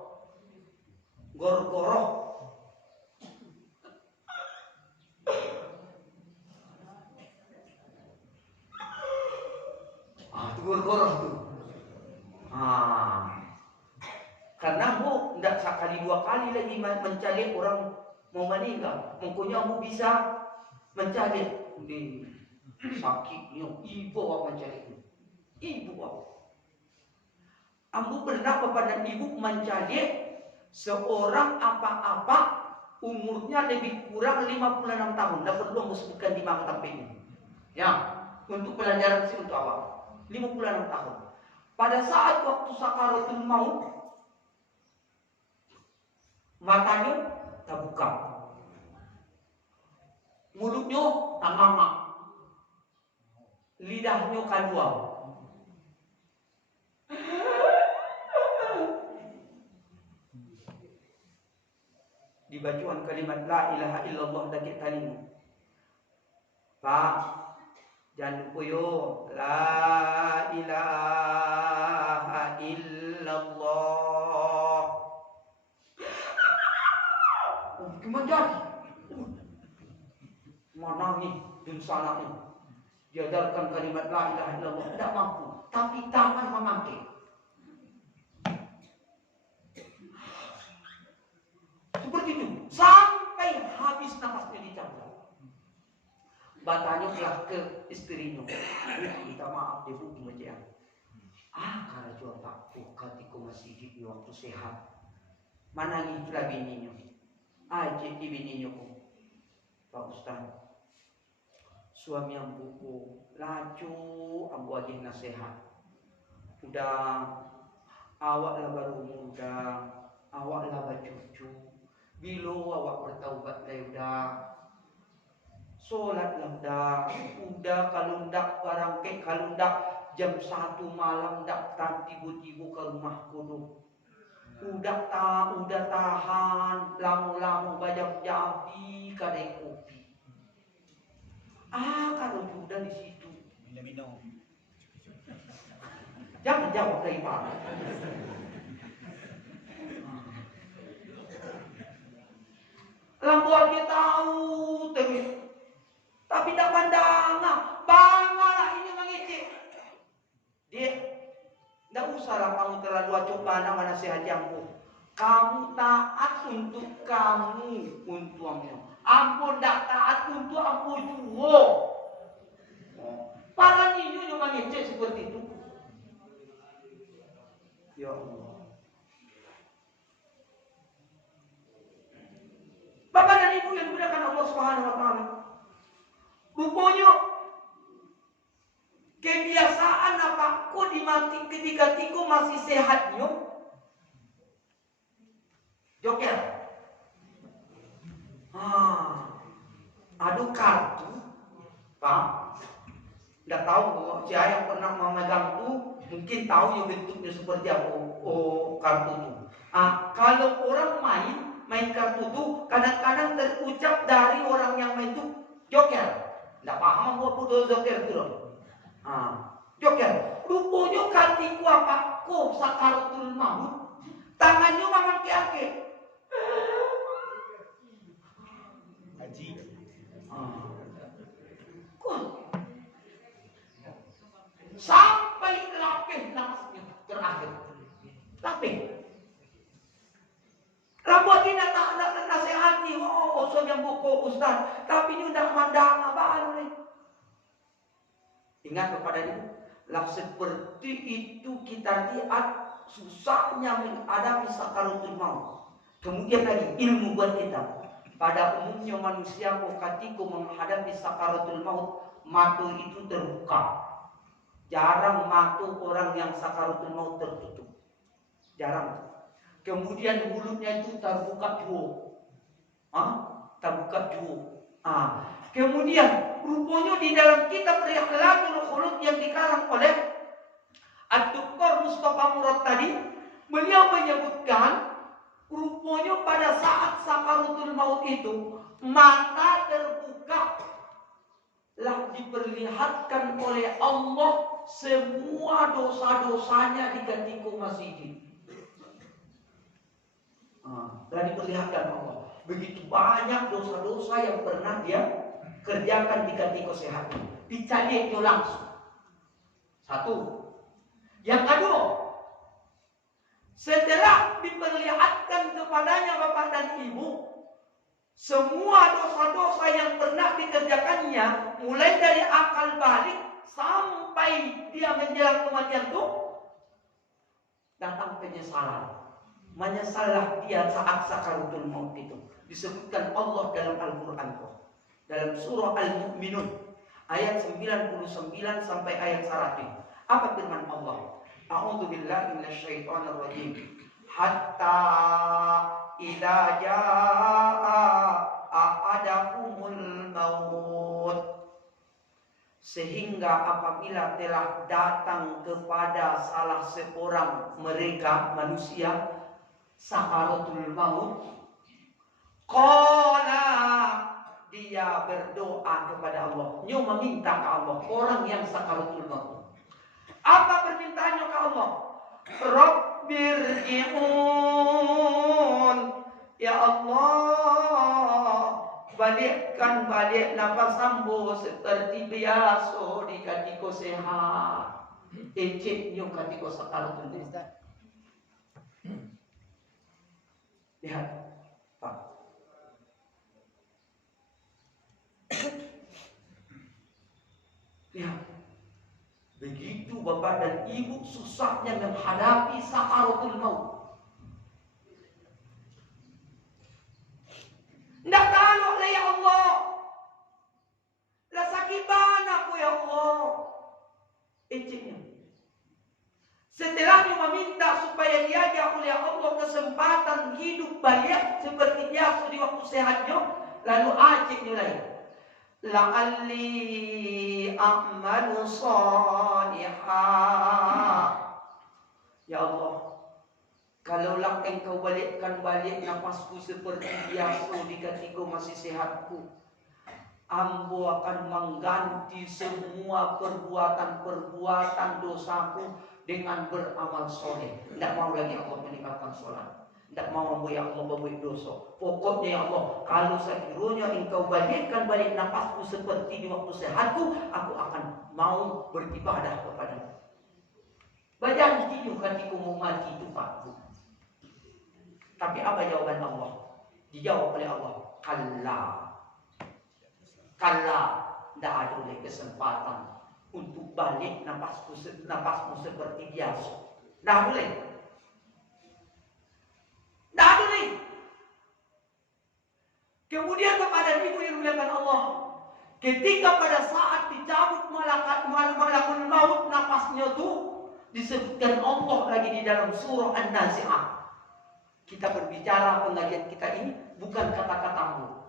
Gorgoroh tuh. Karena bu tidak sekali dua kali lagi mencari orang mau meninggal. Mungkin bu bisa mencari di sakitnya ibu apa mencari ibu apa. Ambu pernah bapak dan ibu mencari seorang apa-apa umurnya lebih kurang 56 tahun. Tidak perlu ambu sebutkan di maktab ini. Ya, Untuk pelajaran sih untuk awal 56 tahun. Pada saat waktu sakaratul maut, matanya terbuka, mulutnya ternganga, lidahnya kedua. Dibacuan kalimat la ilaha illallah dakik talimu. Pak, jangan lupa yo la ilaha illallah. Gimana jadi? Mana nih dan salah nih? Diajarkan kalimat la ilaha illallah tidak mampu, tapi tangan mengangkat. Seperti itu sampai habis nafasnya dicabut. Batanya telah ke istrinya. Minta maaf dia bu gimana? Kalau jual pak, katiku masih hidup di waktu sehat. Mana gitulah bininya? Ajik di bininya bu. Pak Ustaz, suami ambuku laju ambu aja nasihat. Udah awaklah baru muda, awaklah bercucu. Bila awak bertaubat dah udah, solatlah udah kalau ndak barang ke kalau ndak jam 1 malam ndak tiba-tiba ke rumah kudu. Udah tahan lama-lama bajak jabi kadai kopi. Kalau sudah di situ Minum. jangan jawab dari mana. Lampu dia tahu terus, tapi tak pandang. Bangalah ini mengicik. Dia, tidak usahlah kamu terlalu acuk pandang nasihat jambu. Kamu taat untuk kamu, untuk kamu. Ampun tidak taat untuk aku juga. Para ninyo yang mengicik seperti itu. Ya Allah. Bapak dan Ibu yang dimuliakan Allah Subhanahu wa taala. Rupanya kebiasaan apa kok dimati ketika tiku masih sehatnya joker. Aduh kartu, Pak. Tidak tahu siapa yang pernah memegang itu mungkin tahu ya bentuknya seperti apa. Kartu itu. Kalau orang main kartu itu kadang-kadang terucap dari orang yang main itu joker. Tidak paham apa itu joker itu loh. Joker. Rupanya kartiku apa? Kok sakaratul maut. Tangannya mangan ke-ake. Haji. Sampai lapih nafasnya terakhir. Lapih. Rambut ini tak nasihati. Usah yang buku Ustaz. Tapi ini udah mandang apa nih? Ingat kepada ini. Lah seperti itu kita lihat susahnya menghadapi sakaratul maut. Kemudian lagi ilmu buat kita. Pada umumnya manusia ketika menghadapi sakaratul maut, mata itu terbuka. Jarang mata orang yang sakaratul maut tertutup. Jarang. Kemudian mulutnya itu terbuka juga. Terbuka juga. Kemudian rupanya di dalam kitab Rihlatul Khulud yang dikarang oleh Ad-Duktor Mustafa Murad tadi, beliau menyebutkan rupanya pada saat sakaratul maut itu mata terbuka, lah diperlihatkan oleh Allah semua dosa-dosanya di ketika masih hidup. Lah diperlihatkan Allah begitu banyak dosa-dosa yang pernah dia kerjakan di ketika sehat. Dicari langsung. Satu. Yang kedua, setelah diperlihatkan kepadanya Bapak dan Ibu semua dosa-dosa yang pernah dikerjakannya, mulai dari akal balik sampai dia menjelang kematian itu, datang penyesalan. Menyesalah dia saat sakaratul maut itu. Disebutkan Allah dalam Al-Quran, dalam surah Al-Mu'minun ayat 99 sampai ayat 100. Apa firman Allah? A'udzubillahi minasyaitonirrajim. Hatta idza jaa ahadakumul maut, sehingga apabila telah datang kepada salah seorang mereka manusia sakaratul maut, qala, dia berdoa kepada Allah, nyo meminta ke Allah. Orang yang sakaratul maut, apa permintaannya ke Allah? Rabbirji'un, ya Allah, balikkan balik nafas ambo seperti biasa di katiko sehat. Encik nyo katiko sakaratul maut. Lihat, Pak. Lihat. Begitu Bapak dan Ibu susahnya menghadapi sakaratul maut. Ndak tahu lah ya Allah. Lah sakitan aku ya Allah. Enciknya. Setelahnya meminta supaya diajak oleh Allah kesempatan hidup balik seperti biasa di waktu sehatnya, lalu aciknya lagi. La'alli a'malu salihah. Ya Allah, kalaulah engkau balikkan balik nafasku seperti biasa di ketika masih sehatku, ambo akan mengganti semua perbuatan-perbuatan dosaku dengan beramal soleh. Tidak mau lagi Allah meninggalkan sholat. Tidak mau ambo ya Allah berbuat dosa. Pokoknya ya Allah, kalau sekiranya engkau balikkan balik nafasku seperti di waktu sehatku, aku akan mau beribadah kepadamu. Bajanji juga ketika mau mati itu Pak. Tapi apa jawaban Allah? Dijawab oleh Allah, kalla. Kalla, tidak ada oleh kesempatan untuk balik nafasmu seperti biasa. Tidak boleh. Tidak boleh. Kemudian kepada Ibu yang dimuliakan Allah, ketika pada saat dicabut malakul maut nafasnya itu, disebutkan Allah lagi di dalam surah An-Nazi'ah. Kita berbicara pengajian kita ini bukan kata-katamu.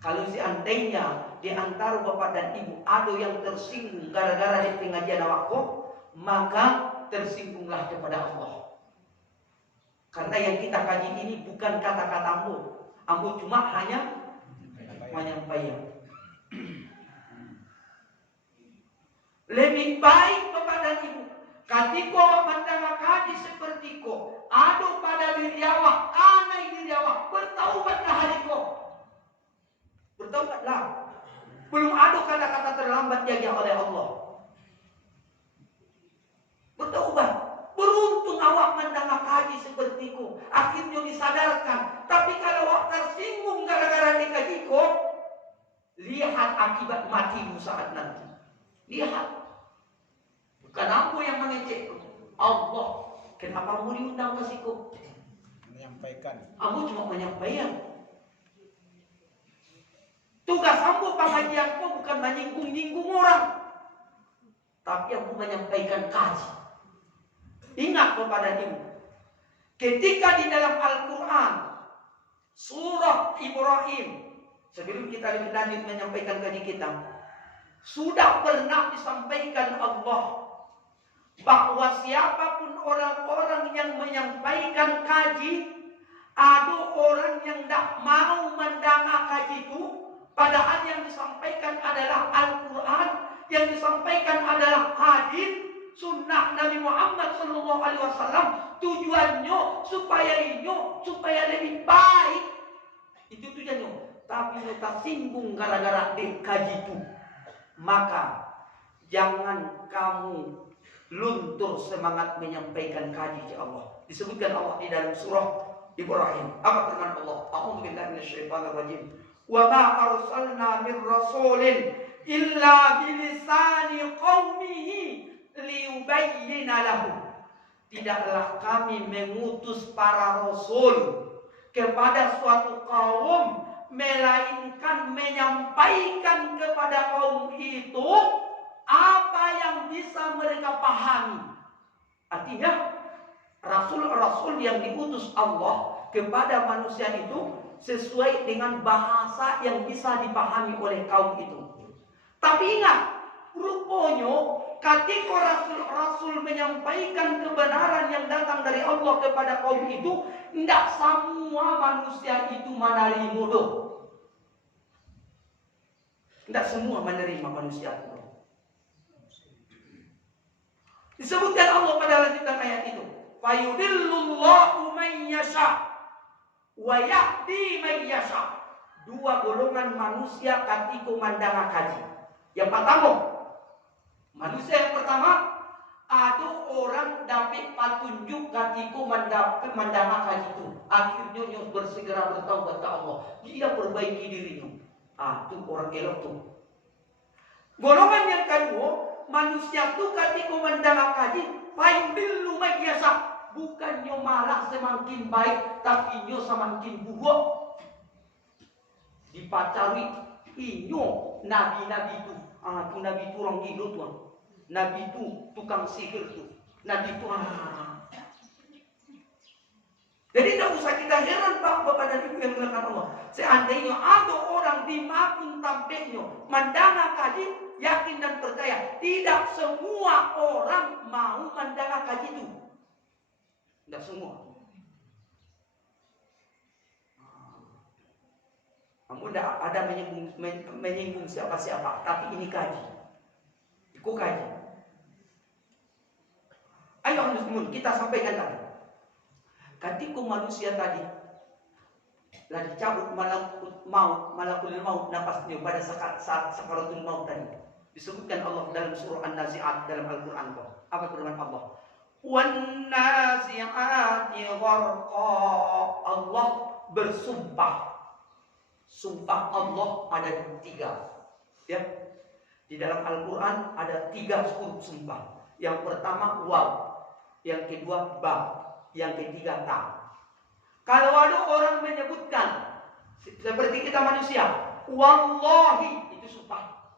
Kalau seandainya di antara Bapak dan Ibu ada yang tersinggung gara-gara di pengajian awakku, maka tersinggunglah kepada Allah. Karena yang kita kaji ini bukan kata-katamu, ambo cuma hanya menyampaikan. Lebih baik Bapak dan Ibu, ketika mendengar kaji seperti ko, ada pada diri awak, anai diri awak, bertaubatlah hadiko. Bertaubatlah. Belum ada kata-kata terlambat jaga oleh Allah. Bertaubat. Beruntung awak mendengar kaji seperti ku, akhirnya disadarkan. Tapi kalau awak tersinggung gara-gara dikaji ku, lihat akibat matimu saat nanti. Lihat. Bukan aku yang mengecek Allah. Kenapa mau diundang ke siku? Menyampaikan. Aku cuma menyampaikan. Tugas aku pengajianku bukan menyinggung-nyinggung orang, tapi aku menyampaikan kaji. Ingat kepada Ibu, ketika di dalam Al-Quran surah Ibrahim, sebelum kita lebih lanjut menyampaikan kaji kita, sudah pernah disampaikan Allah bahwa siapapun orang-orang yang menyampaikan kaji, ada orang yang tidak mau mendengar kaji itu, padahal yang disampaikan adalah Al-Quran, yang disampaikan adalah hadis sunnah Nabi Muhammad SAW. Tujuannya supaya lebih baik. Itu tujuannya. Tapi kita singgung gara-gara kaji itu, maka jangan kamu luntur semangat menyampaikan kaji ke Allah. Disebutkan Allah di dalam surah Ibrahim. Apa firman Allah? A'udzubillahi minasyaitonirrajim. Wa ma arsalna min rasulin illa bilisani qaumihi liyubayyina lahum. Tidaklah kami mengutus para rasul kepada suatu kaum melainkan menyampaikan kepada kaum itu apa yang bisa mereka pahami. Artinya rasul-rasul yang diutus Allah kepada manusia itu sesuai dengan bahasa yang bisa dipahami oleh kaum itu. Tapi ingat, rupanya ketika rasul-rasul menyampaikan kebenaran yang datang dari Allah kepada kaum itu, tidak semua manusia itu menerima itu. Tidak semua menerima manusia itu. Disebutkan Allah pada lanjutan ayat itu, fayudillullahu man yasha wa yahdi man yasha. Dua golongan manusia ketika mandang kaji. Yang pertama, manusia yang pertama, ada orang dapat petunjuk ketika mandang kaji itu. Akhirnya dia bersegera bertaubat ke Allah. Dia perbaiki dirinya. Itu orang elok tuh. Golongan yang kedua, manusia itu ketika mandang kaji, fayudillu man yasha. Bukannya malah semakin baik, tapi dia semakin buruk. Dipacari inyo nabi-nabi itu. Tu nabi itu orang gila tuan. Nabi itu tukang sihir tu. Nabi itu Jadi tidak usah kita heran Bapak dan Ibu yang mengatakan Allah. Seandainya ada orang dimanapun tampilnya mendengar kaji, yakin dan percaya, tidak semua orang mau mendengar kaji itu. Tidak semua. Kamu tidak ada menyinggung siapa-siapa, tapi ini kaji. Ikut kaji. Ayo kita sampaikan tadi. Ketika manusia tadi lagi cabut malakul maut nafasnya pada saat sakaratul maut tadi. Disebutkan Allah dalam surah An-Nazi'at dalam Al-Quran. Apa firman Allah? Wan nazi'ati gharqa. Allah bersumpah. Sumpah Allah ada 3. Ya. Di dalam Al-Quran ada 3 huruf sumpah. Yang pertama waw, yang kedua ba, yang ketiga ta. Kalau ada orang menyebutkan seperti kita manusia, wallahi, itu sumpah.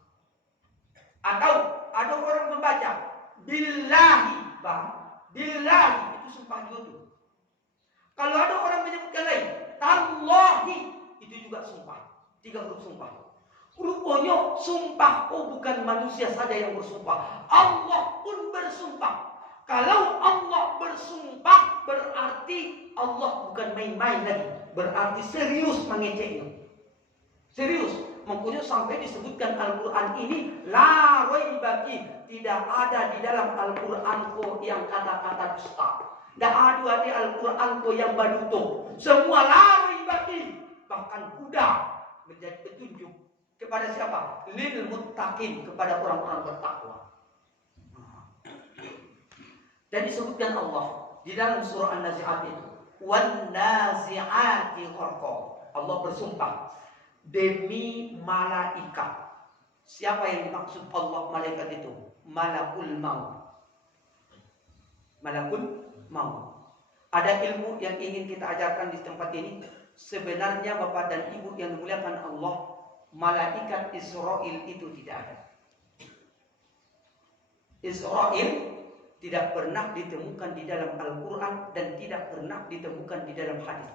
Atau ada orang membaca billahi, billahi, itu sumpah juga. Kalau ada orang menyebutkan lain, tallahi, itu juga sumpah. 3 huruf sumpah. Rupanya sumpah bukan manusia saja yang bersumpah, Allah pun bersumpah. Kalau Allah bersumpah berarti Allah bukan main-main lagi, berarti serius mengejeknya. Serius. Makanya sampai disebutkan Al-Quran ini la raiba fi, tidak ada di dalam Al-Quran yang kata-kata dusta. Tidak ada di Al-Quran yang baduto. Semua la raiba fi. Bahkan kuda menjadi petunjuk kepada siapa? Lil muttaqin, kepada orang-orang bertakwa. Dan disebutkan Allah di dalam surah An-Nazi'at itu, wan nazi'ati gharqa. Allah bersumpah demi malaikat. Siapa yang dimaksud Allah malaikat itu? Malakul maut. Malakul maut. Ada ilmu yang ingin kita ajarkan di tempat ini. Sebenarnya Bapak dan Ibu yang dimuliakan Allah, malaikat Israel itu tidak ada. Israel tidak pernah ditemukan di dalam Al-Quran dan tidak pernah ditemukan di dalam hadis.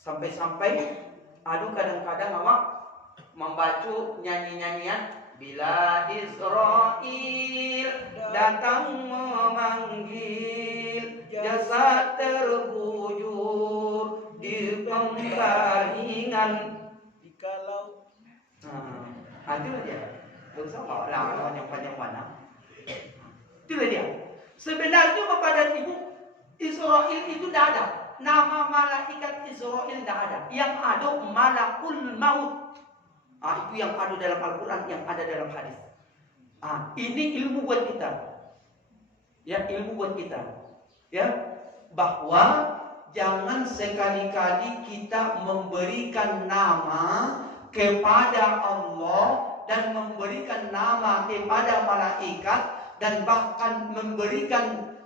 Sampai-sampai ada kadang-kadang awak membaca nyanyi-nyanyian, bila Israel datang memanggil, jasad terbujur di penggalingan. Jikalau itu dia. Sama lah yang panjang mana. Itulah dia. Sebenarnya Bapak dan Ibu, Israel itu tidak ada. Nama malaikat Israel tidak ada. Yang ada malakul maut. Itu yang ada dalam Al-Quran, yang ada dalam hadis. Ini ilmu buat kita. Ya, ilmu buat kita. Ya, bahwa jangan sekali-kali kita memberikan nama kepada Allah dan memberikan nama kepada malaikat dan bahkan memberikan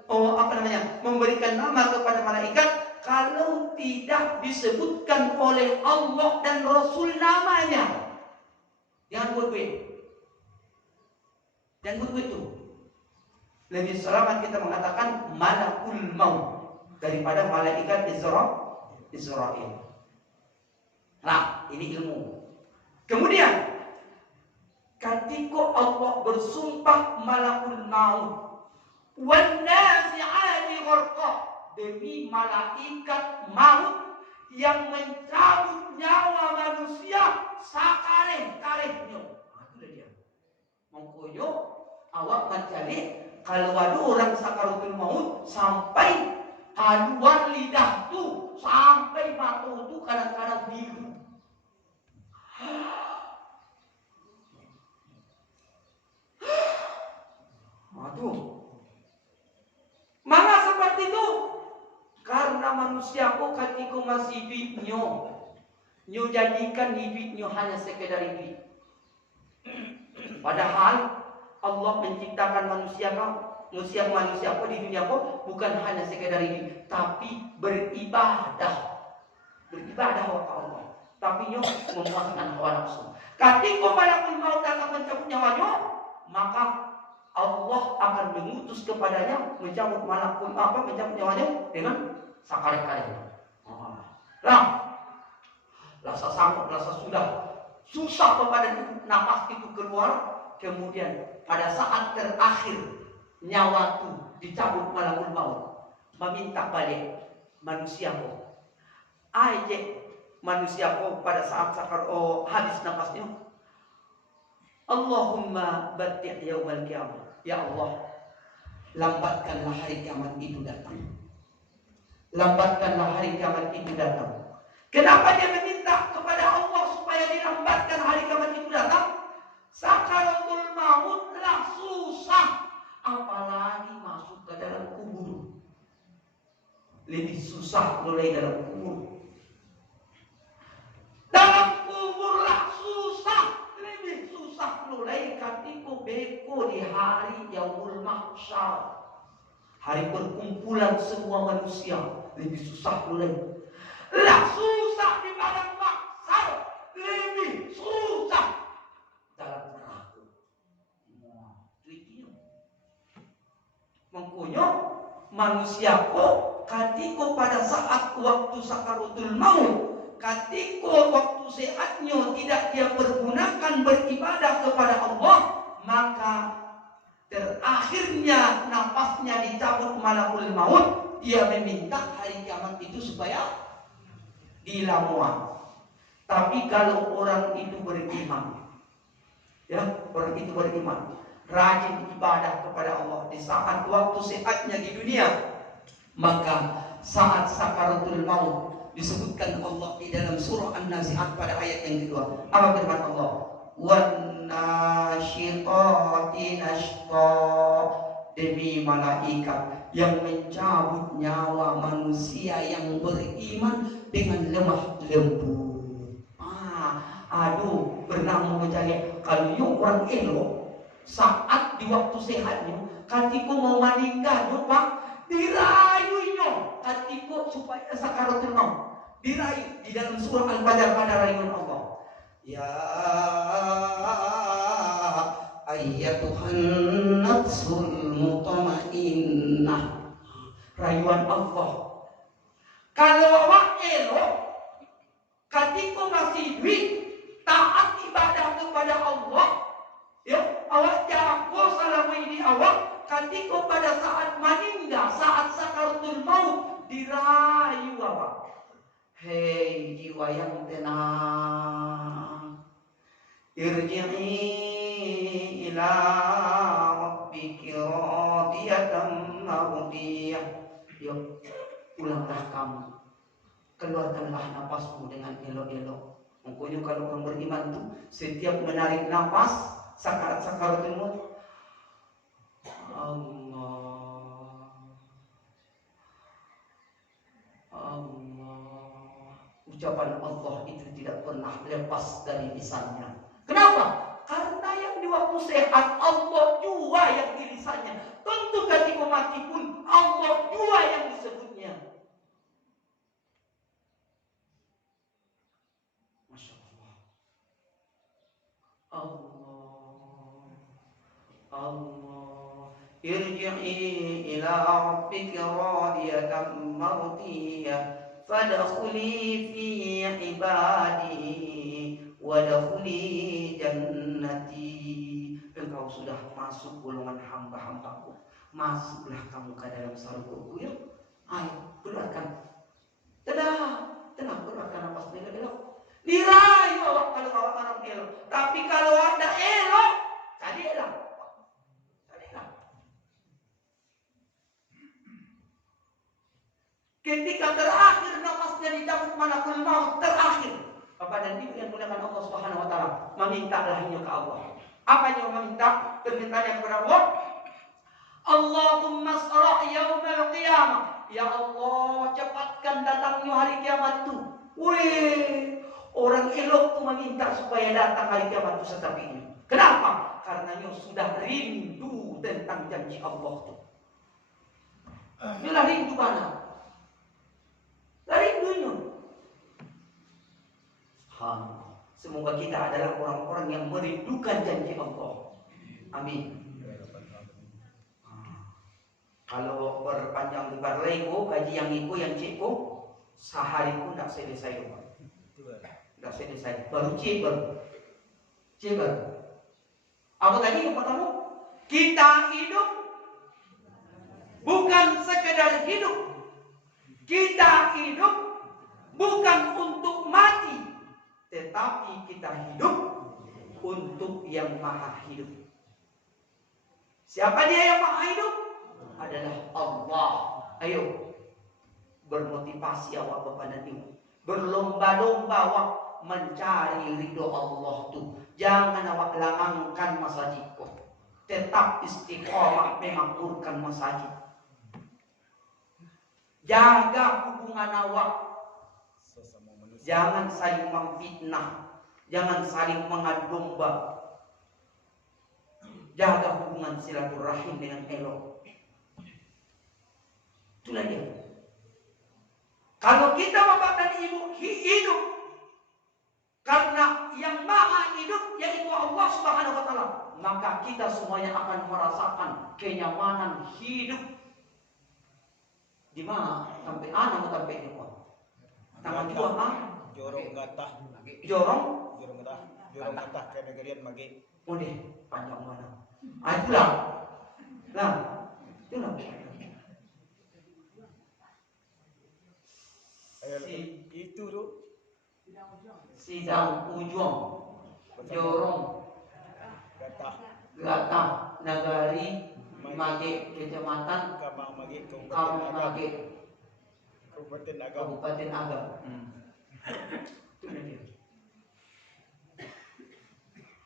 memberikan nama kepada malaikat kalau tidak disebutkan oleh Allah dan Rasul namanya. Jangan buat duit. Jangan buat duit itu. Lebih selamat kita mengatakan malakul maut daripada malaikat Israel. Nah, ini ilmu. Kemudian ketika Allah bersumpah malakul maut wan nazi'ati gharqa, demi malaikat maut yang mencabut nyawa manusia sakareh-karehnya. Itu dia. Mongkoyo awak mencari kalau ada orang sakaratul maut sampai keluar lidah tu, sampai mata tu kadang-kadang biru. Aduh. Maka seperti itu. Karena manusia kok ketika masih hidupnya, nyo jadikan hidupnya hanya sekedar hidup. Padahal Allah menciptakan manusia kok di dunia kok bukan hanya sekedar hidup, tapi beribadah. Beribadah kepada Allah. Tapi nyo memuaskan hawa nafsu. Ketika malakul maut akan mencabut nyawanya, maka Allah akan mengutus kepadanya mencabut nyawanya dengan sakaret-karetnya. Nah, rasa sanggup, rasa susah kepada nafas itu keluar. Kemudian pada saat terakhir nyawa itu dicabut malakul maut, meminta balik manusiaku. Ajak manusiaku pada saat habis nafasnya. Allahumma bati' yaumal qiyamah. Ya Allah, lambatkanlah hari kiamat itu datang. Lambatkanlah hari kiamat itu datang. Kenapa dia meminta kepada Allah supaya dilambatkan hari kiamat itu datang? Sakaratul maut lah susah, apalagi masuk ke dalam kubur. Lebih susah mulai dalam kubur. Dalam kubur lah susah, lebih susah mulai ketika beko di hari yaumul mahsyar. Hari perkumpulan semua manusia, lebih susah mulai. Lah susah di padang mahsyar, lebih susah dalam neraka. Mengkunyah manusia kok ketika pada saat waktu sakaratul maut, ketika waktu sehatnya tidak dia pergunakan beribadah kepada Allah, maka terakhirnya nafasnya dicabut malakul maut, dia meminta hari kiamat itu supaya dilamuan. Tapi kalau orang itu beriman, orang itu beriman, rajin ibadah kepada Allah di saat waktu sehatnya di dunia, maka saat sakaratul maut disebutkan Allah di dalam surah An-Nazi'at pada ayat yang kedua. Apa firman Allah? Wan nasyitati nashta, demi malaikat yang mencabut nyawa manusia yang beriman dengan lemah lembut. Aduh, bernama mencari kalau you orang elok saat di waktu sehatnya, ketika mau meninggal, Pak, dirayunya ketika supaya sakaratul maut dirayu di dalam surah Al-Fajr pada rayuan Allah. Ya ayyatuhan nafsul mutmainnah, rayuan Allah. Kalau awak elok ketika masih hidup, taat ibadah kepada Allah, awak jago selama ini awak ketika pada saat meninggal, saat sakaratul maut dirayu awak. Hei jiwa yang tenang, irji'i ila rabbiki radiyatan mardiyah. Yuk, pulanglah kamu, keluarkanlah napasmu dengan elok-elok. Mungkin kalau orang beriman itu setiap menarik nafas sakaratul maut, Allah, ucapan Allah itu tidak pernah lepas dari lisannya. Kenapa? Karena yang di waktu sehat Allah jua yang di lisannya. Tentu ketika mati pun Allah jua yang disebutnya. Allah, Allah. Irji'i ila rabbika radiyatan mardiyah, fadkhuli fi ibadi wadkhuli jannati. Engkau sudah masuk golongan hamba-hambaku, masuklah kamu ke dalam surgaku ya. Ayo, keluarkan. Tenang, keluarkan nafas elok. Dirayu awak kalau awak orang elok. Tapi kalau ada elok, carilah. Ketika terakhir nafasnya dicabut malakul maut terakhir, Bapak dan Ibu yang muliakan Allah Subhanahu wa taala, memintalah hanya ke Allah. Apa yang meminta? Permintaan kepada Allah. Allahumma asra' yaumal qiyamah. Ya Allah, cepatkan datangnya hari kiamat itu. Wih, orang elok tuh meminta supaya datang hari kiamat itu secepat-cepatnya. Kenapa? Karena dia sudah rindu tentang janji Allah tuh. Dia rindu mana? Rindunya. Semoga kita adalah orang-orang yang merindukan janji Allah. Amin. Kalau berpanjang lebar lego, gaji yang iku yang ciko, sehari pun tak selesai rumah. Tak selesai. Baru ciber. Apa tadi yang pertama? Kita hidup bukan sekedar hidup. Kita hidup bukan untuk mati, tetapi kita hidup untuk yang maha hidup. Siapa dia yang maha hidup? Adalah Allah. Ayo, bermotivasi awak Bapak dan Ibu, berlomba-lomba awak mencari ridho Allah tuh. Jangan awak langangkan masajidku, tetap istiqomah memakmurkan masajid. Jaga hubungan awak, jangan saling memfitnah, jangan saling mengadu domba. Jaga hubungan silaturahim dengan elok. Itulah dia. Kalau kita Bapak dan Ibu hidup karena yang maha hidup yaitu Allah Subhanahu wa taala, maka kita semuanya akan merasakan kenyamanan hidup. Di mana? Sampai anak sampai ini Pak. Tangan dua mah jorong gatah. Jorong gatah ke negerian mage. Udah panjang mana? Itulah. Nah, itulah. Itu tuh Sidang ujung Jorong Gatah Nagari Mage Kecamatan Kamang Mage Kabupaten Agam.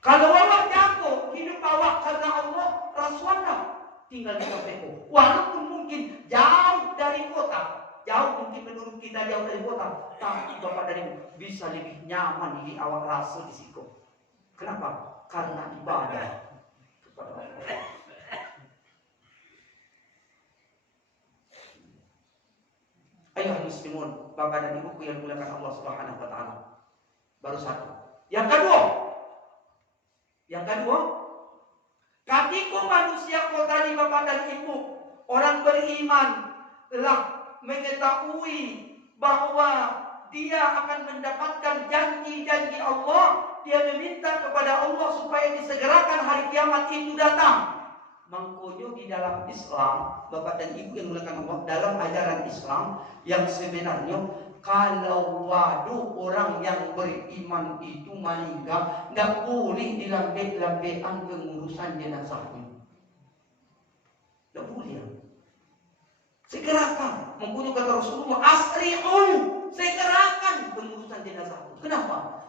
Kalau awak jago hidup awak karena Allah, Rasulullah tinggal di KPU. Walaupun mungkin jauh dari kota, jauh mungkin menurut kita jauh dari kota, tapi Bapak dari bisa lebih nyaman di awak rasul di situ. Kenapa? Karena ibadah kepada Allah. Ayo muslimun, Bapak dan Ibuku yang dimuliakan Allah Subhanahu wa taala. Baru satu. Yang kedua, ketika manusia kota di Bapak dan Ibu, orang beriman telah mengetahui bahwa dia akan mendapatkan janji-janji Allah, dia meminta kepada Allah supaya disegerakan hari kiamat itu datang. Mengkonyo di dalam Islam, Bapak dan Ibu yang dimuliakan Allah, dalam ajaran Islam yang sebenarnya kalau orang yang beriman itu meninggal, nggak boleh dilambe-lambean pengurusan jenazahnya. Nggak boleh. Segerakan, mempunyai kata Rasulullah, asri'u, segerakan pengurusan jenazah. Kenapa?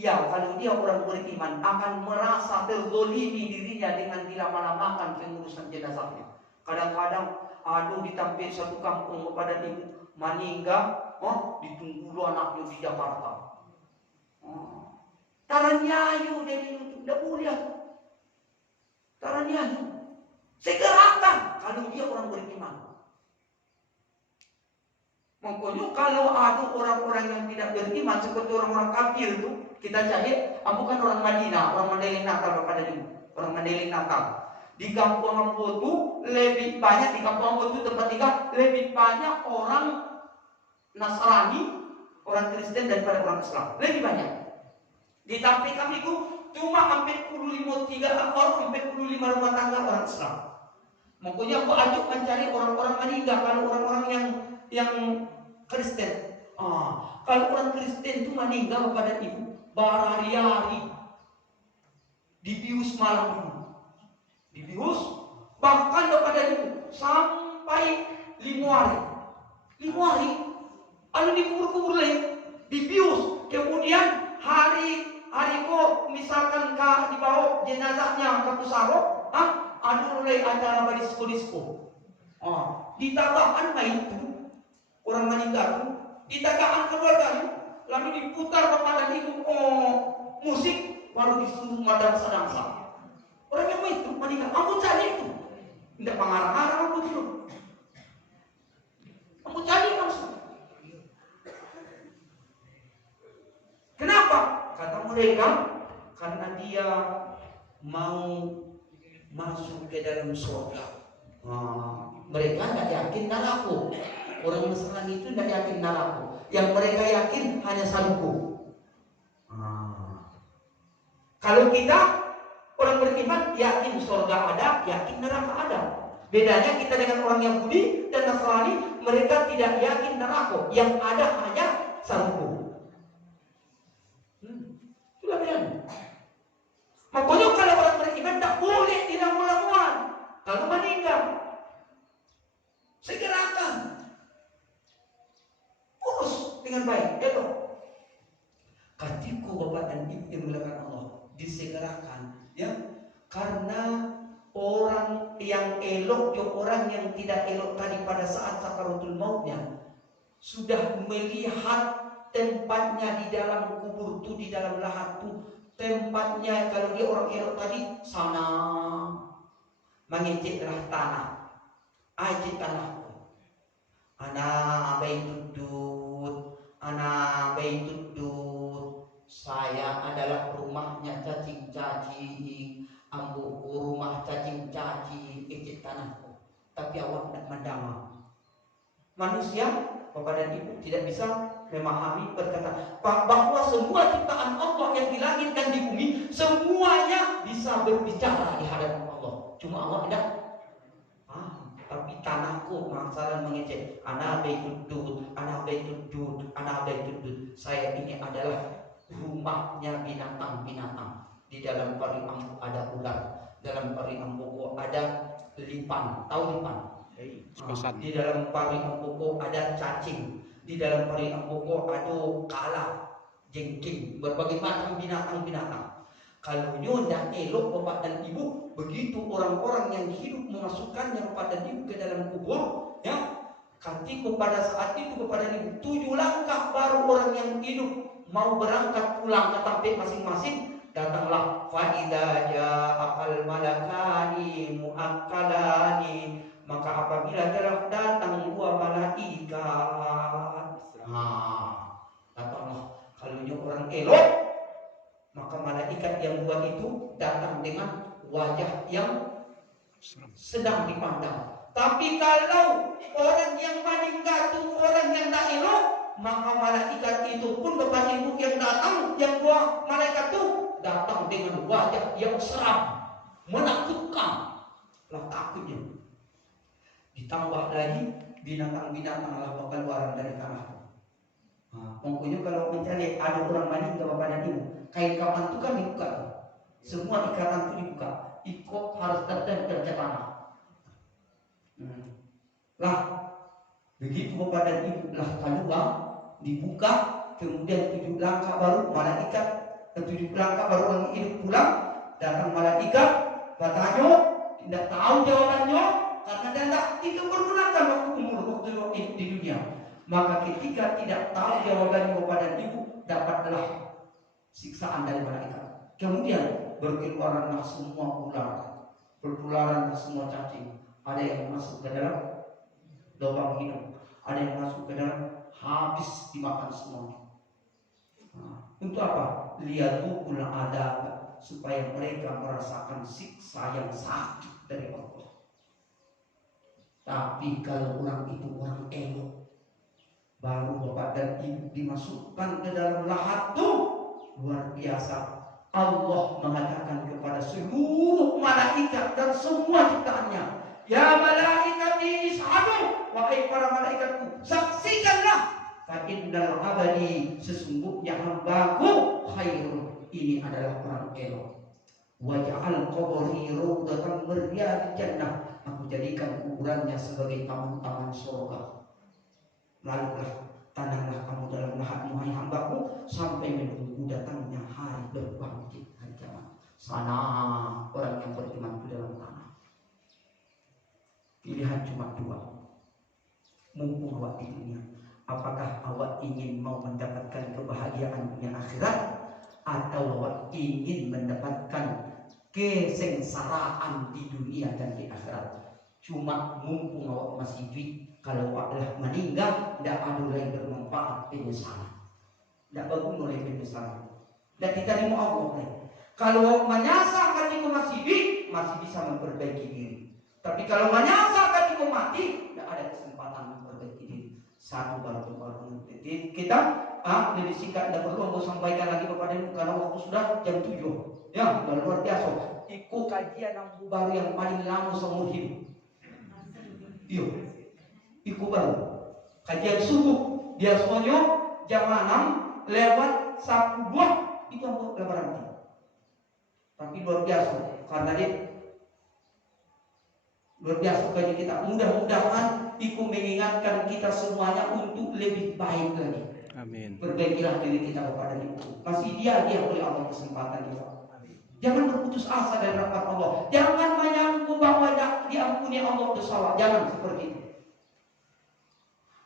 Kalau dia orang beriman akan merasa terzolimi dirinya dengan dilama-lamakan pengurusan jenazahnya. Kadang-kadang ditampil satu kampung kepada ibu meninggal, ditunggu dulu anaknya di Jakarta. Taranyayu dari itu tidak boleh. Taranyayu, segerakan kalau dia orang beriman. Makanya kalau ada orang-orang yang tidak beriman seperti orang-orang kafir itu, kita cari, bukan orang Madinah, orang Mandailing Natal kepada diri, orang Mandailing Natal. Di kampung Ambo itu lebih banyak, di kampung Ambo itu tempat tinggal lebih banyak orang Nasrani, orang Kristen daripada orang Islam, lebih banyak. Di tempat kami itu cuma hampir 45 rumah tangga orang Islam. Makanya aku ajak mencari orang-orang meninggal, kalau orang-orang yang Kristen. Kalau orang Kristen itu meninggal pada ibu berhari-hari, dibius malam dulu, dibius bahkan kepada ibu sampai 5 hari, lalu dikubur-kubur lagi, dibius, kemudian hari kok misalkan dibawa jenazahnya ke Pusaro, ada mulai acara disko. Ditambahkan itu orang meninggal itu, ditambahkan keluarganya, lalu diputar kepada ibu musik, baru disuruh madangsa. Orang yang itu meninggal, aku cari itu, tidak mengarah-arah aku dulu, aku cari langsung. Kenapa? Kata mereka, karena dia mau masuk ke dalam surga. Mereka tidak yakin neraka. Orang Nasrani itu tidak yakin neraka. Yang mereka yakin hanya saluku. Kalau kita orang beriman yakin surga ada, yakin neraka ada. Bedanya kita dengan orang Yahudi dan Nasrani, mereka tidak yakin neraka. Yang ada hanya saluku. Makanya kalau orang beriman tak boleh dilamu-lamuan. Kalau meninggal, segerakan, urus dengan baik. Itu katiku bapak dan ibu yang dimuliakan Allah, disegerakan, ya, karena orang yang elok, orang yang tidak elok tadi pada saat sakaratul mautnya sudah melihat tempatnya di dalam kubur tu, di dalam lahat tu. Tempatnya kalau dia orang elok tadi sana mengeceklah tanah, ajik tanahku. Ana baitudud, saya adalah rumahnya cacing-cacing, ambuku rumah cacing-cacing, ecek tanahku. Tapi awak tidak mendama. Manusia, bapak dan ibu tidak bisa memahami perkataan bahwa semua ciptaan Allah yang di langit dan di bumi semuanya bisa berbicara di hadapan Allah. Cuma Allah tidak tapi tanahku masalah mengecek. Ana baitudud. Saya ini adalah rumahnya binatang-binatang. Di dalam pari ambu ada ular, dalam pari ambu ada lipan. Tahu lipan? Di dalam pari ambu ada cacing. Di dalam pari amboko ada kala, jengking, berbagai macam binatang-binatang. Kalau nyonya elok bapak dan ibu, begitu orang-orang yang hidup memasukkannya bapak dan ibu ke dalam kubur, ya, ketika pada saat itu kepada ibu 7 langkah baru orang yang hidup mau berangkat pulang ke tempat masing-masing, datanglah faida ja'al malakani muakkalani. Maka apabila telah datang 2 malaikat, datanglah. Kalau orang elok, maka malaikat yang 2 itu datang dengan wajah yang sedang dipandang. Tapi kalau orang yang meninggal itu orang yang tak elok, maka malaikat itu pun bapak ibu yang datang, yang 2 malaikat itu datang dengan wajah yang seram, menakutkan. Lah takutnya. Ditambah lagi binatang-binatang lah bakal keluar dari tanah. Pokoknya kalau mencari ada orang meninggal bapak dan ibu, kain kapan itu kan dibuka, semua ikatan itu dibuka, ikut harus tertempel ke tanah. Lah begitu bapak dan ibu lah kedua dibuka, kemudian 7 langkah baru malaikat, 7 langkah baru orang hidup pulang, datang malaikat, bertanya, tidak tahu jawabannya. Karena dia tidak bergunakan waktu hidup di dunia. Maka ketika tidak tahu jawabannya bapak dan ibu, dapatlah siksaan dari malaikat. Kemudian berkeluaranlah semua ular, berkeluaranlah semua cacing. Ada yang masuk ke dalam lubang hidung, ada yang masuk ke dalam habis dimakan semua. Untuk apa? Liyadzuqul adab, supaya mereka merasakan siksa yang sakit dari Allah. Tapi kalau orang itu orang elok, baru bapak dan ibu dimasukkan ke dalam lahat tuh, luar biasa. Allah mengatakan kepada seluruh malaikat dan semua ciptaannya, ya malaikati ishadu, wahai para malaikatku, saksikanlah, fa innal abadi, sesungguhnya hambaku khairun, ini adalah orang elok. Waja'al qabri rawdatan min riyadil jannah, aku jadikan kuburannya sebagai taman-taman surga. Lalulah tanamlah kamu dalam lahatmu, hai hambaku, sampai menunggu datangnya hari berbangkit, hari kiamat. Sana orang yang beriman di dalam tanah. Pilihan cuma dua. Mumpung awak di dunia, apakah awak ingin mau mendapatkan kebahagiaan dunia akhirat, atau awak ingin mendapatkan kesengsaraan di dunia dan di akhirat? Cuma mumpung awak masih duit, kalau awak telah meninggal, tidak ada lagi bermanfaat penyesalan, tidak bagus oleh penyesalan, tidak diterima Allah. Kalau awak menyasar ketika masih duit, masih bisa memperbaiki diri. Tapi kalau menyasar ketika mati, tidak ada kesempatan memperbaiki diri. Satu baru kita jadi singkat, tidak perlu aku sampaikan lagi kepada ibu karena waktu sudah jam 7. Ya, luar biasa. Ikut kajian yang baru yang paling lama seumur hidup. Iya, ikut baru kajian subuh biasanya jam 6 lewat 1-2 itu aku berhenti. Tapi luar biasa karena dia luar biasa kajian kita. Mudah-mudahan ikut mengingatkan kita semuanya untuk lebih baik lagi. Amin. Perbaikilah diri kita kepada Ibu. Masih dia oleh Allah kesempatan kita. Jangan berputus asa dari rahmat Allah. Jangan menyangka bahwa diampuni Allah dosa. Jangan seperti itu.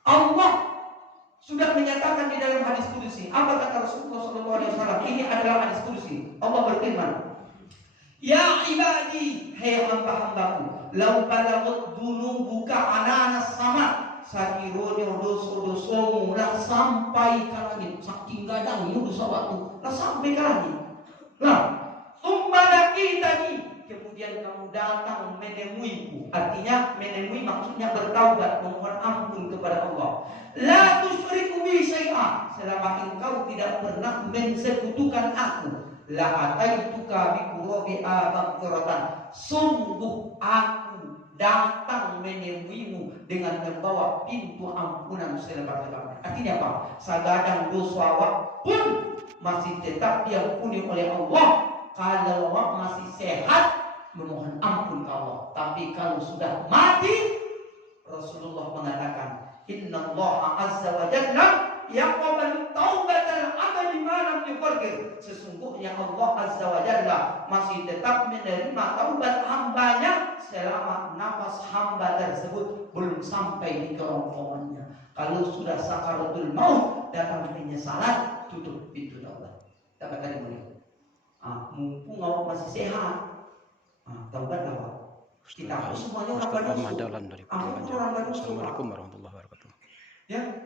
Allah sudah menyatakan di dalam hadis kudusi. Apa kata Rasulullah SAW? Ini adalah hadis kudusi. Allah berfirman, ya ibadi, hei hamba-hambaku, lau balagut dunubuka ananas sama, sakironya dosa-dosamu lah sampai ke langit. Saking gadangnya dosa waktu lah sampai ke langit. Nah, ummalaki tadi, kemudian kamu datang menemuiku. Artinya menemui maksudnya bertaubat, memohon ampun kepada Allah. La tusyriku bi syai'a, selama engkau tidak pernah mensekutukan aku. La ataituka bi qurabi abaqratan, sungguh aku datang menemuimu dengan membawa pintu ampunan selebar-lebarnya. Artinya apa? Sagadang dosa awak pun masih tetap diampuni oleh Allah. Kalau awak masih sehat, memohon ampun ke Allah. Tapi kalau sudah mati, Rasulullah mengatakan, Inna Allah azza wa jalla yaqbalu taubatal abdi ma lam yuqarrir. Sesungguhnya Allah azza wa jalla masih tetap menerima taubat hambanya selama nafas hamba tersebut belum sampai di kerongkongannya. Kalau sudah sakaratul maut, datang penyesalan, tutup pintu taubat. Dapat dari mana? Mumpung awak masih sehat, taubatlah awak. Kita semuanya orang baru. Assalamualaikum warahmatullahi wabarakatuh. Ya.